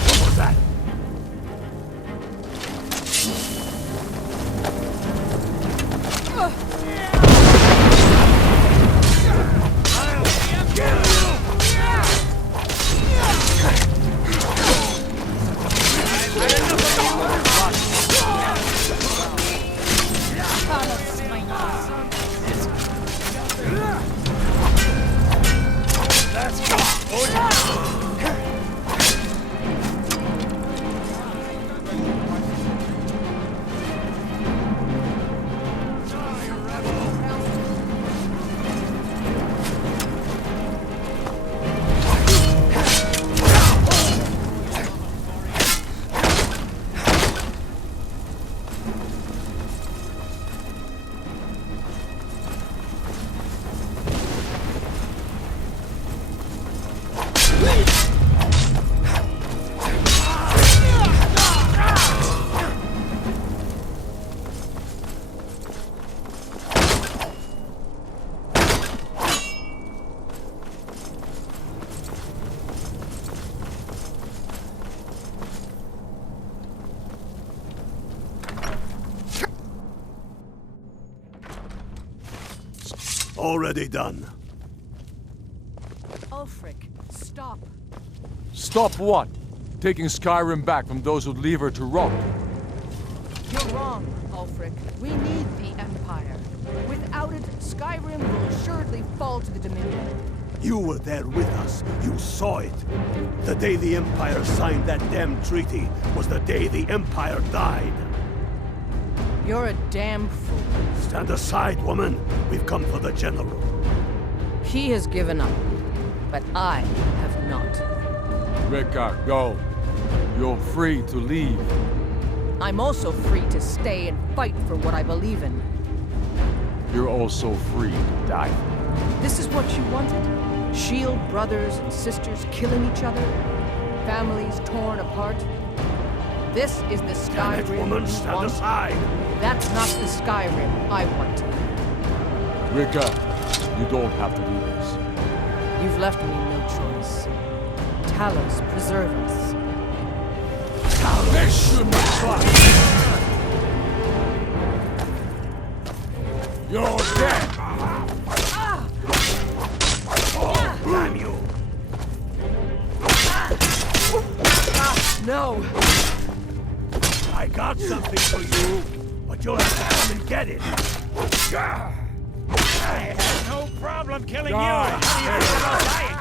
What was that? Already done. Ulfric, stop. Stop what? Taking Skyrim back from those who'd leave her to rot. You're wrong, Ulfric. We need the Empire. Without it, Skyrim will assuredly fall to the Dominion. You were there with us. You saw it. The day the Empire signed that damn treaty was the day the Empire died. You're a damn fool. Stand aside, woman. We've come for the General. He has given up, but I have not. Rika, go. You're free to leave. I'm also free to stay and fight for what I believe in. You're also free to die. This is what you wanted? Shield brothers and sisters killing each other? Families torn apart? This is the Skyrim Damn it, woman, you stand want? aside! That's not the Skyrim I want. Rika, you don't have to do this. You've left me no choice. Talos, preserve us. This should be fun! You're dead! Oh, damn you! No! I got something for you, but you'll have to come and get it. I have no problem killing you. Die. How do you feel about dying?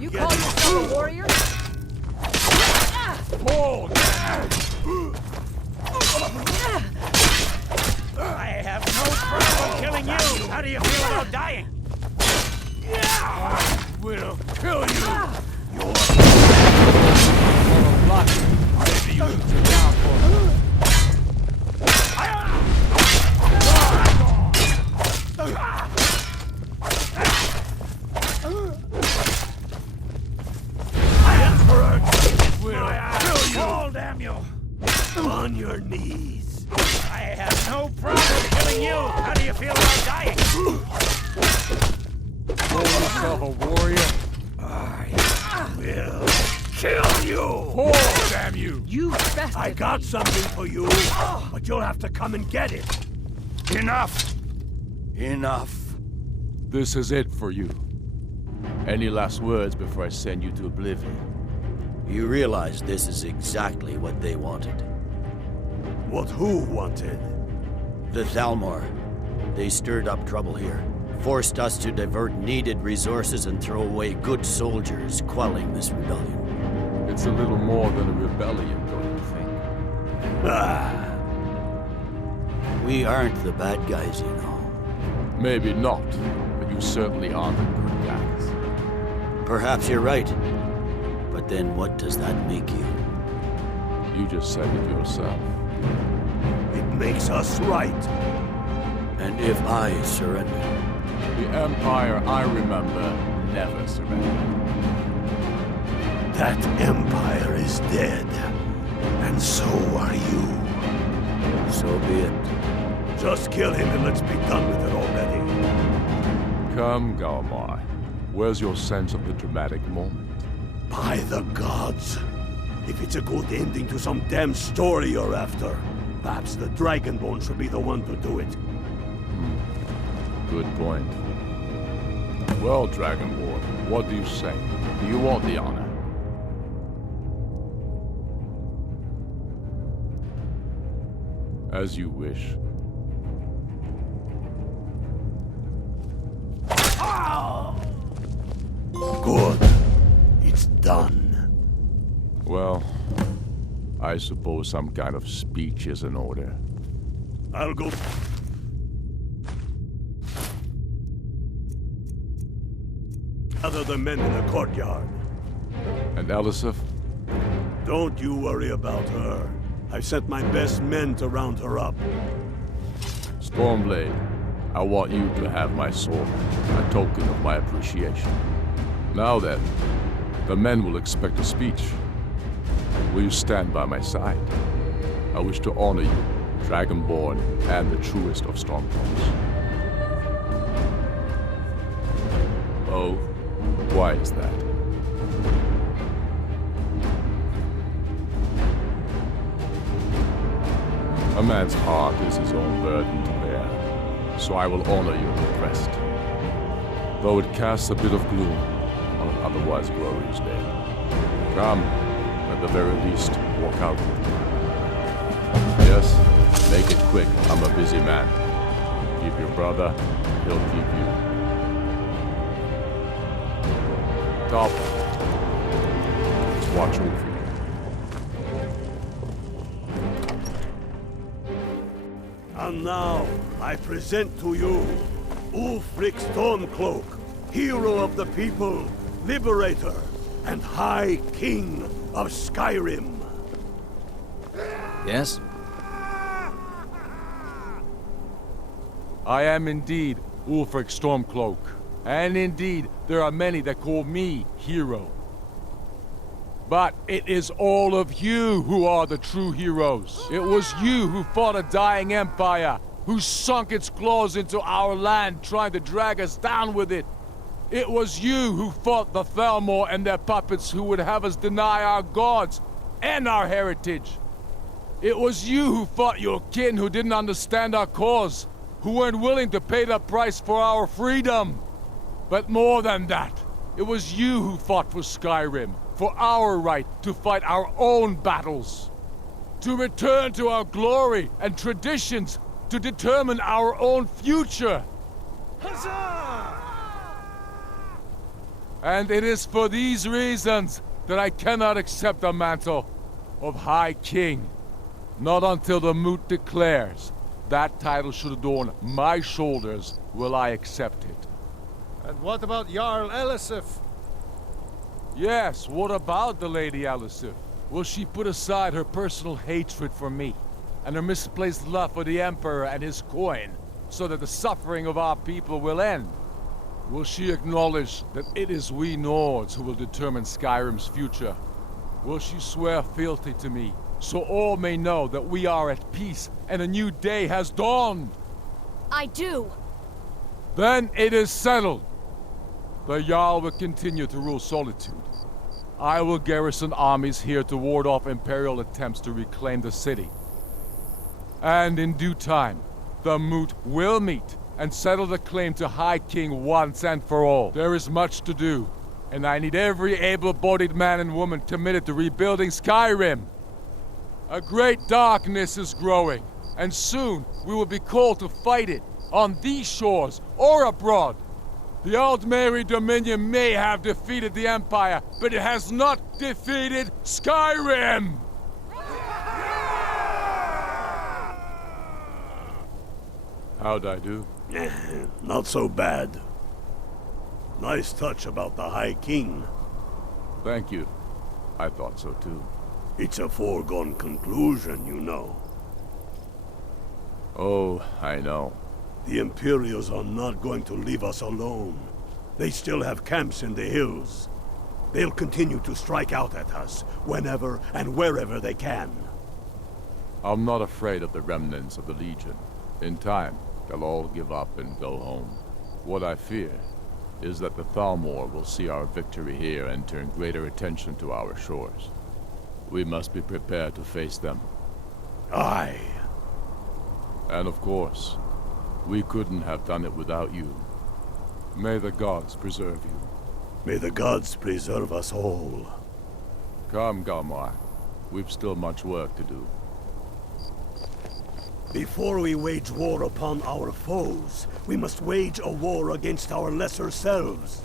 You call yourself a warrior? Hold! I have no problem killing you. How do you feel about dying? I will kill you. Maybe you should sit down for Emperor will kill you. Oh, damn you! On your knees. I have no problem killing you. How do you feel about dying? Call yourself a warrior? I will kill you. Oh, damn you! You bastard! I got something for you, but you'll have to come and get it. Enough! Enough. This is it for you. Any last words before I send you to Oblivion? You realize this is exactly what they wanted. What who wanted? The Thalmor. They stirred up trouble here. Forced us to divert needed resources and throw away good soldiers, quelling this rebellion. It's a little more than a rebellion, don't you think? We aren't the bad guys, you know. Maybe not, but you certainly aren't the good guys. Perhaps you're right. But then what does that make you? You just said it yourself. It makes us right. And if I surrender? The Empire I remember never surrendered. That Empire is dead. And so are you. So be it. Just kill him and let's be done with it already. Come, Galmar. Where's your sense of the dramatic moment? By the gods. If it's a good ending to some damn story you're after, perhaps the Dragonborn should be the one to do it. Good point. Well, Dragonborn, what do you say? Do you want the honor? As you wish. Good. It's done. Well, I suppose some kind of speech is in order. I'll go. Gather the men in the courtyard. And Elisif? Don't you worry about her. I've sent my best men to round her up. Stormblade, I want you to have my sword, a token of my appreciation. Now then, the men will expect a speech. Will you stand by my side? I wish to honor you, Dragonborn, and the truest of Stormcloaks. Oh, why is that? A man's heart is his own burden to bear, so I will honor your request. though it casts a bit of gloom on an otherwise glorious day. Come, at the very least, walk out with me. Yes, make it quick. I'm a busy man. Keep your brother, he'll keep you. Top. Let's watch over you. And now, I present to you Ulfric Stormcloak, hero of the people, liberator, and High King of Skyrim. Yes? I am indeed Ulfric Stormcloak. And indeed, there are many that call me hero. But it is all of you who are the true heroes. It was you who fought a dying empire, who sunk its claws into our land, trying to drag us down with it. It was you who fought the Thalmor and their puppets who would have us deny our gods and our heritage. It was you who fought your kin who didn't understand our cause, who weren't willing to pay the price for our freedom. But more than that, it was you who fought for Skyrim, for our right to fight our own battles, to return to our glory and traditions, to determine our own future. Huzzah! And it is for these reasons that I cannot accept the mantle of High King. Not until the Moot declares that title should adorn my shoulders will I accept it. And what about Jarl Elisif? Yes, what about the Lady Elisif? Will she put aside her personal hatred for me, and her misplaced love for the Emperor and his coin, so that the suffering of our people will end? Will she acknowledge that it is we Nords who will determine Skyrim's future? Will she swear fealty to me, so all may know that we are at peace and a new day has dawned? I do. Then it is settled. The Jarl will continue to rule Solitude. I will garrison armies here to ward off Imperial attempts to reclaim the city. And in due time, the Moot will meet and settle the claim to High King once and for all. There is much to do, and I need every able-bodied man and woman committed to rebuilding Skyrim. A great darkness is growing, and soon we will be called to fight it, on these shores or abroad. The Aldmeri Dominion may have defeated the Empire, but it has not defeated Skyrim! How'd I do? Not so bad. Nice touch about the High King. Thank you. I thought so too. It's a foregone conclusion, you know. Oh, I know. The Imperials are not going to leave us alone. They still have camps in the hills. They'll continue to strike out at us, whenever and wherever they can. I'm not afraid of the remnants of the Legion. In time, they'll all give up and go home. What I fear is that the Thalmor will see our victory here and turn greater attention to our shores. We must be prepared to face them. Aye. And of course, we couldn't have done it without you. May the gods preserve you. May the gods preserve us all. Come, Galmar. We've still much work to do. Before we wage war upon our foes, we must wage a war against our lesser selves.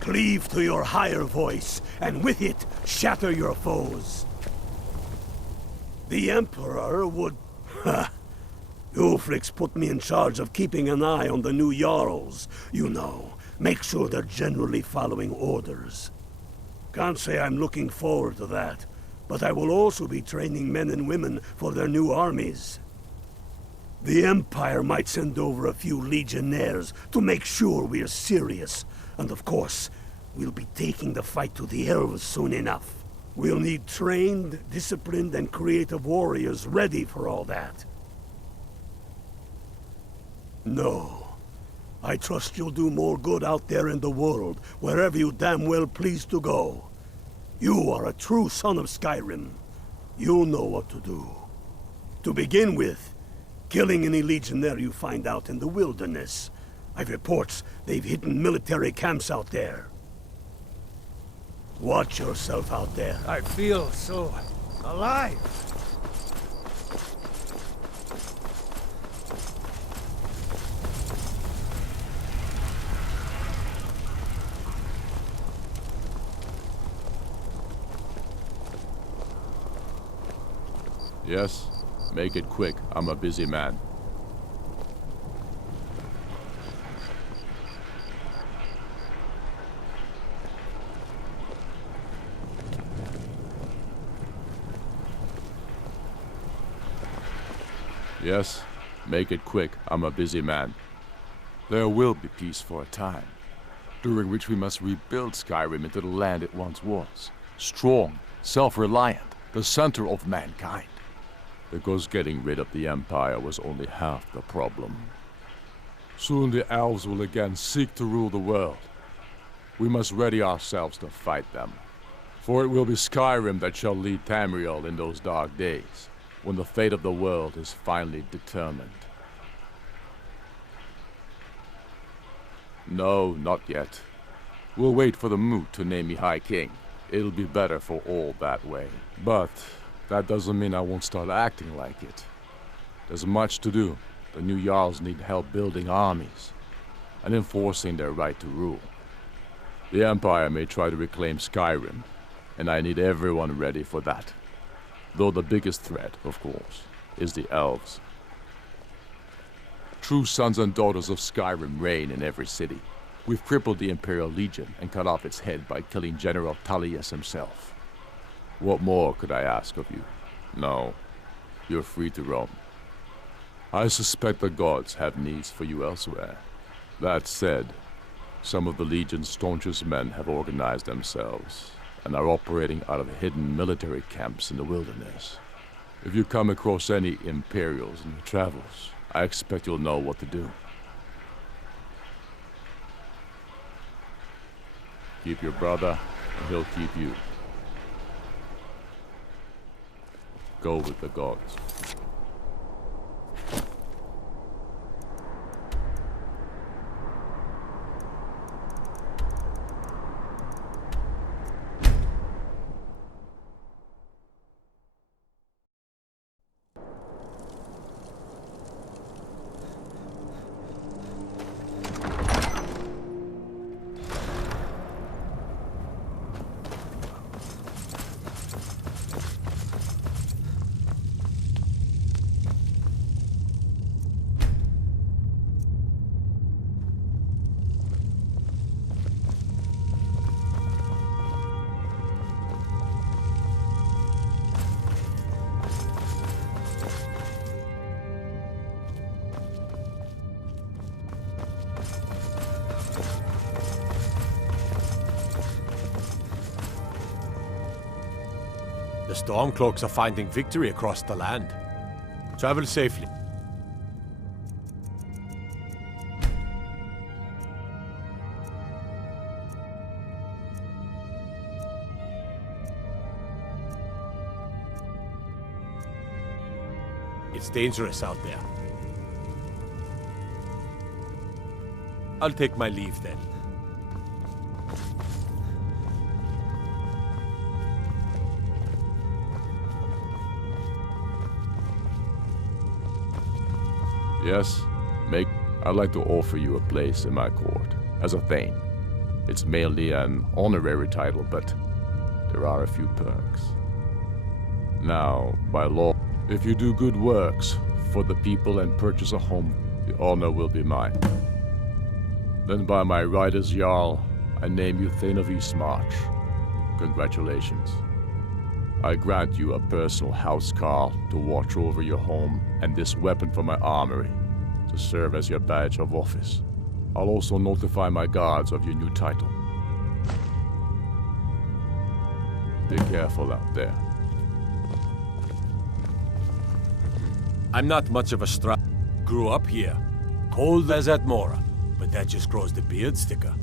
Cleave to your higher voice, and with it, shatter your foes. The Emperor would... Ha! Ulfric's put me in charge of keeping an eye on the new Jarls. You know, make sure they're generally following orders. Can't say I'm looking forward to that, but I will also be training men and women for their new armies. The Empire might send over a few legionnaires to make sure we're serious. And of course, we'll be taking the fight to the elves soon enough. We'll need trained, disciplined, and creative warriors ready for all that. No. I trust you'll do more good out there in the world, wherever you damn well please to go. You are a true son of Skyrim. You'll know what to do. To begin with, killing any legionnaire you find out in the wilderness. I've reports they've hidden military camps out there. Watch yourself out there. I feel so alive. Yes? Make it quick. I'm a busy man. Yes? Make it quick. I'm a busy man. There will be peace for a time, during which we must rebuild Skyrim into the land it once was. Strong, self-reliant, the center of mankind. Because getting rid of the Empire was only half the problem. Soon the elves will again seek to rule the world. We must ready ourselves to fight them. For it will be Skyrim that shall lead Tamriel in those dark days, when the fate of the world is finally determined. No, not yet. We'll wait for the moot to name me High King. It'll be better for all that way. But that doesn't mean I won't start acting like it. There's much to do. The new Jarls need help building armies and enforcing their right to rule. The Empire may try to reclaim Skyrim, and I need everyone ready for that. Though the biggest threat, of course, is the elves. True sons and daughters of Skyrim reign in every city. We've crippled the Imperial Legion and cut off its head by killing General Tullius himself. What more could I ask of you? No, you're free to roam. I suspect the gods have needs for you elsewhere. That said, some of the Legion's staunchest men have organized themselves and are operating out of hidden military camps in the wilderness. If you come across any Imperials in your travels, I expect you'll know what to do. Keep your brother, and he'll keep you. Go with the gods. The Stormcloaks are finding victory across the land. Travel safely. It's dangerous out there. I'll take my leave then. Yes, I'd like to offer you a place in my court, as a Thane. It's mainly an honorary title, but there are a few perks. Now, by law, if you do good works for the people and purchase a home, the honor will be mine. Then by my right as Jarl, I name you Thane of Eastmarch. Congratulations. I grant you a personal housecarl to watch over your home and this weapon from my armory to serve as your badge of office. I'll also notify my guards of your new title. Be careful out there. I'm not much of a Grew up here, cold as at Mora, but that just grows the beard thicker.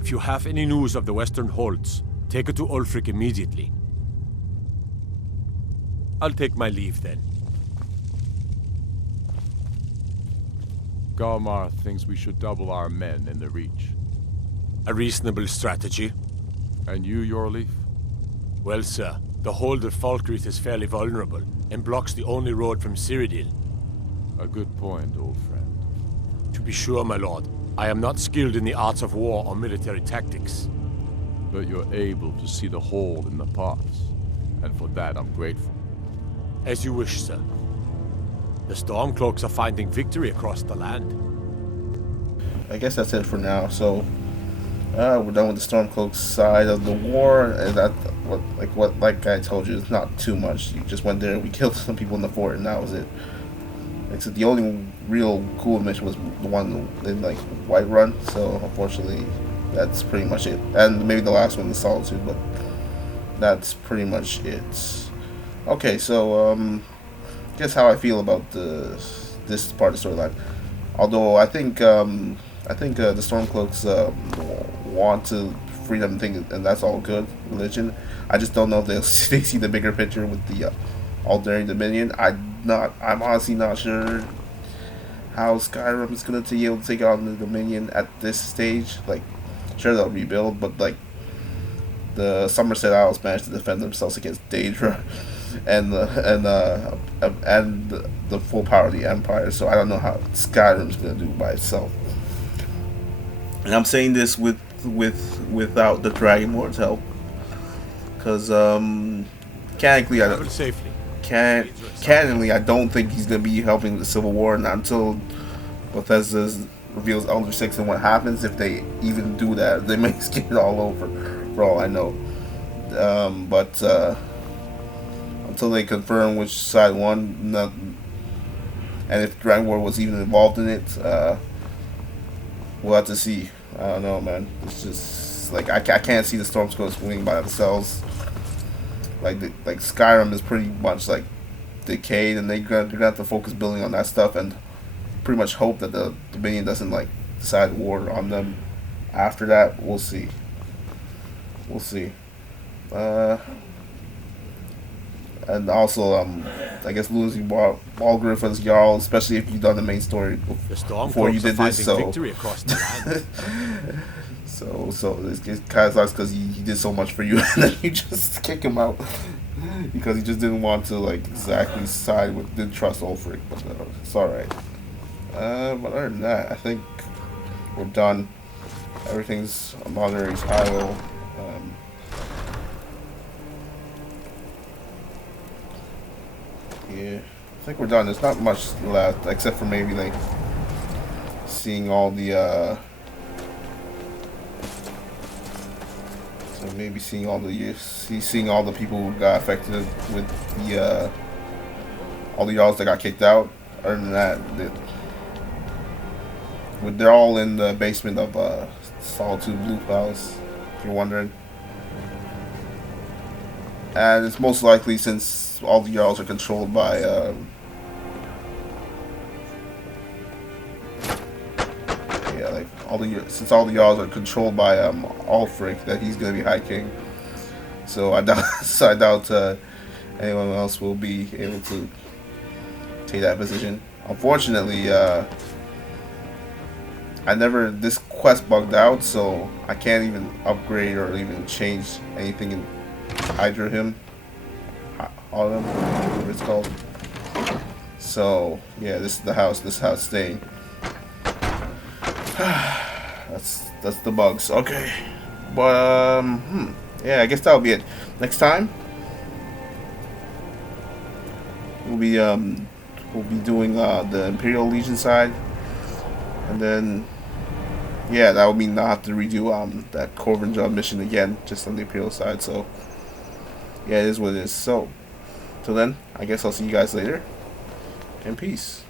If you have any news of the Western Holds, take it to Ulfric immediately. I'll take my leave then. Galmar thinks we should double our men in the Reach. A reasonable strategy. And you, Yorleaf? Well, sir, the hold of Falkreath is fairly vulnerable and blocks the only road from Cyrodiil. A good point, old friend. To be sure, my lord, I am not skilled in the arts of war or military tactics. But you're able to see the hole in the parts, and for that I'm grateful. As you wish, sir. The Stormcloaks are finding victory across the land. I guess that's it for now. So we're done with the Stormcloaks side of the war, and that like I told you, it's not too much. You just went there, we killed some people in the fort, and that was it. Except the only real cool mission was the one in like Whiterun. So unfortunately, that's pretty much it. And maybe the last one, the Solitude, but that's pretty much it. Okay, so guess how I feel about this part of the storyline. Although I think the Stormcloaks want to freedom thing, and that's all good religion. I just don't know if they see the bigger picture with the Alduin Dominion. I'm honestly not sure how Skyrim is gonna be able to take on the Dominion at this stage. Like, sure they'll rebuild, but like the Somerset Isles managed to defend themselves against Daedra and the full power of the Empire. So I don't know how Skyrim's gonna do by itself. And I'm saying this without the Dragonborn's help, because canonically I don't think he's gonna be helping the Civil War, not until Bethesda reveals Elder 6 and what happens. If they even do that, they may skip it all over, for all I know. But until they confirm which side won, and if Dragonborn was even involved in it, we'll have to see. I don't know, man. It's just like I can't see the Stormcloaks winning by themselves. Like Skyrim is pretty much like decayed, and they're gonna have to focus building on that stuff, and pretty much hope that the Dominion doesn't like decide war on them. After that, we'll see. We'll see. And also, I guess losing Balgruuf as Jarl, especially if you've done the main story before you did this, so victory across the land. so it kind of sucks because he did so much for you, and then you just kick him out because he just didn't want to like exactly side with, didn't trust Ulfric. But it's all right. But other than that, I think we're done. Everything's on Monterey's high low. Yeah, I think we're done. There's not much left, except for maybe like seeing all the seeing all the people who got affected with the all the Jarls that got kicked out. Other than that, they're all in the basement of Solitude Blue Palace, if you're wondering. And it's most likely, since all the Jarls are controlled by since all the Jarls are controlled by Ulfric, that he's gonna be High King. So I doubt anyone else will be able to take that position. Unfortunately, this quest bugged out, so I can't even upgrade or even change anything in Hydra him. All of them, whatever it's called. So yeah, this is the house. This house staying. That's the bugs. Okay, but yeah, I guess that'll be it. Next time we'll be doing the Imperial Legion side, and then yeah, that would mean I'll have to redo that Corvin job mission again, just on the Imperial side. So yeah, it is what it is. So till then, I guess I'll see you guys later, and peace.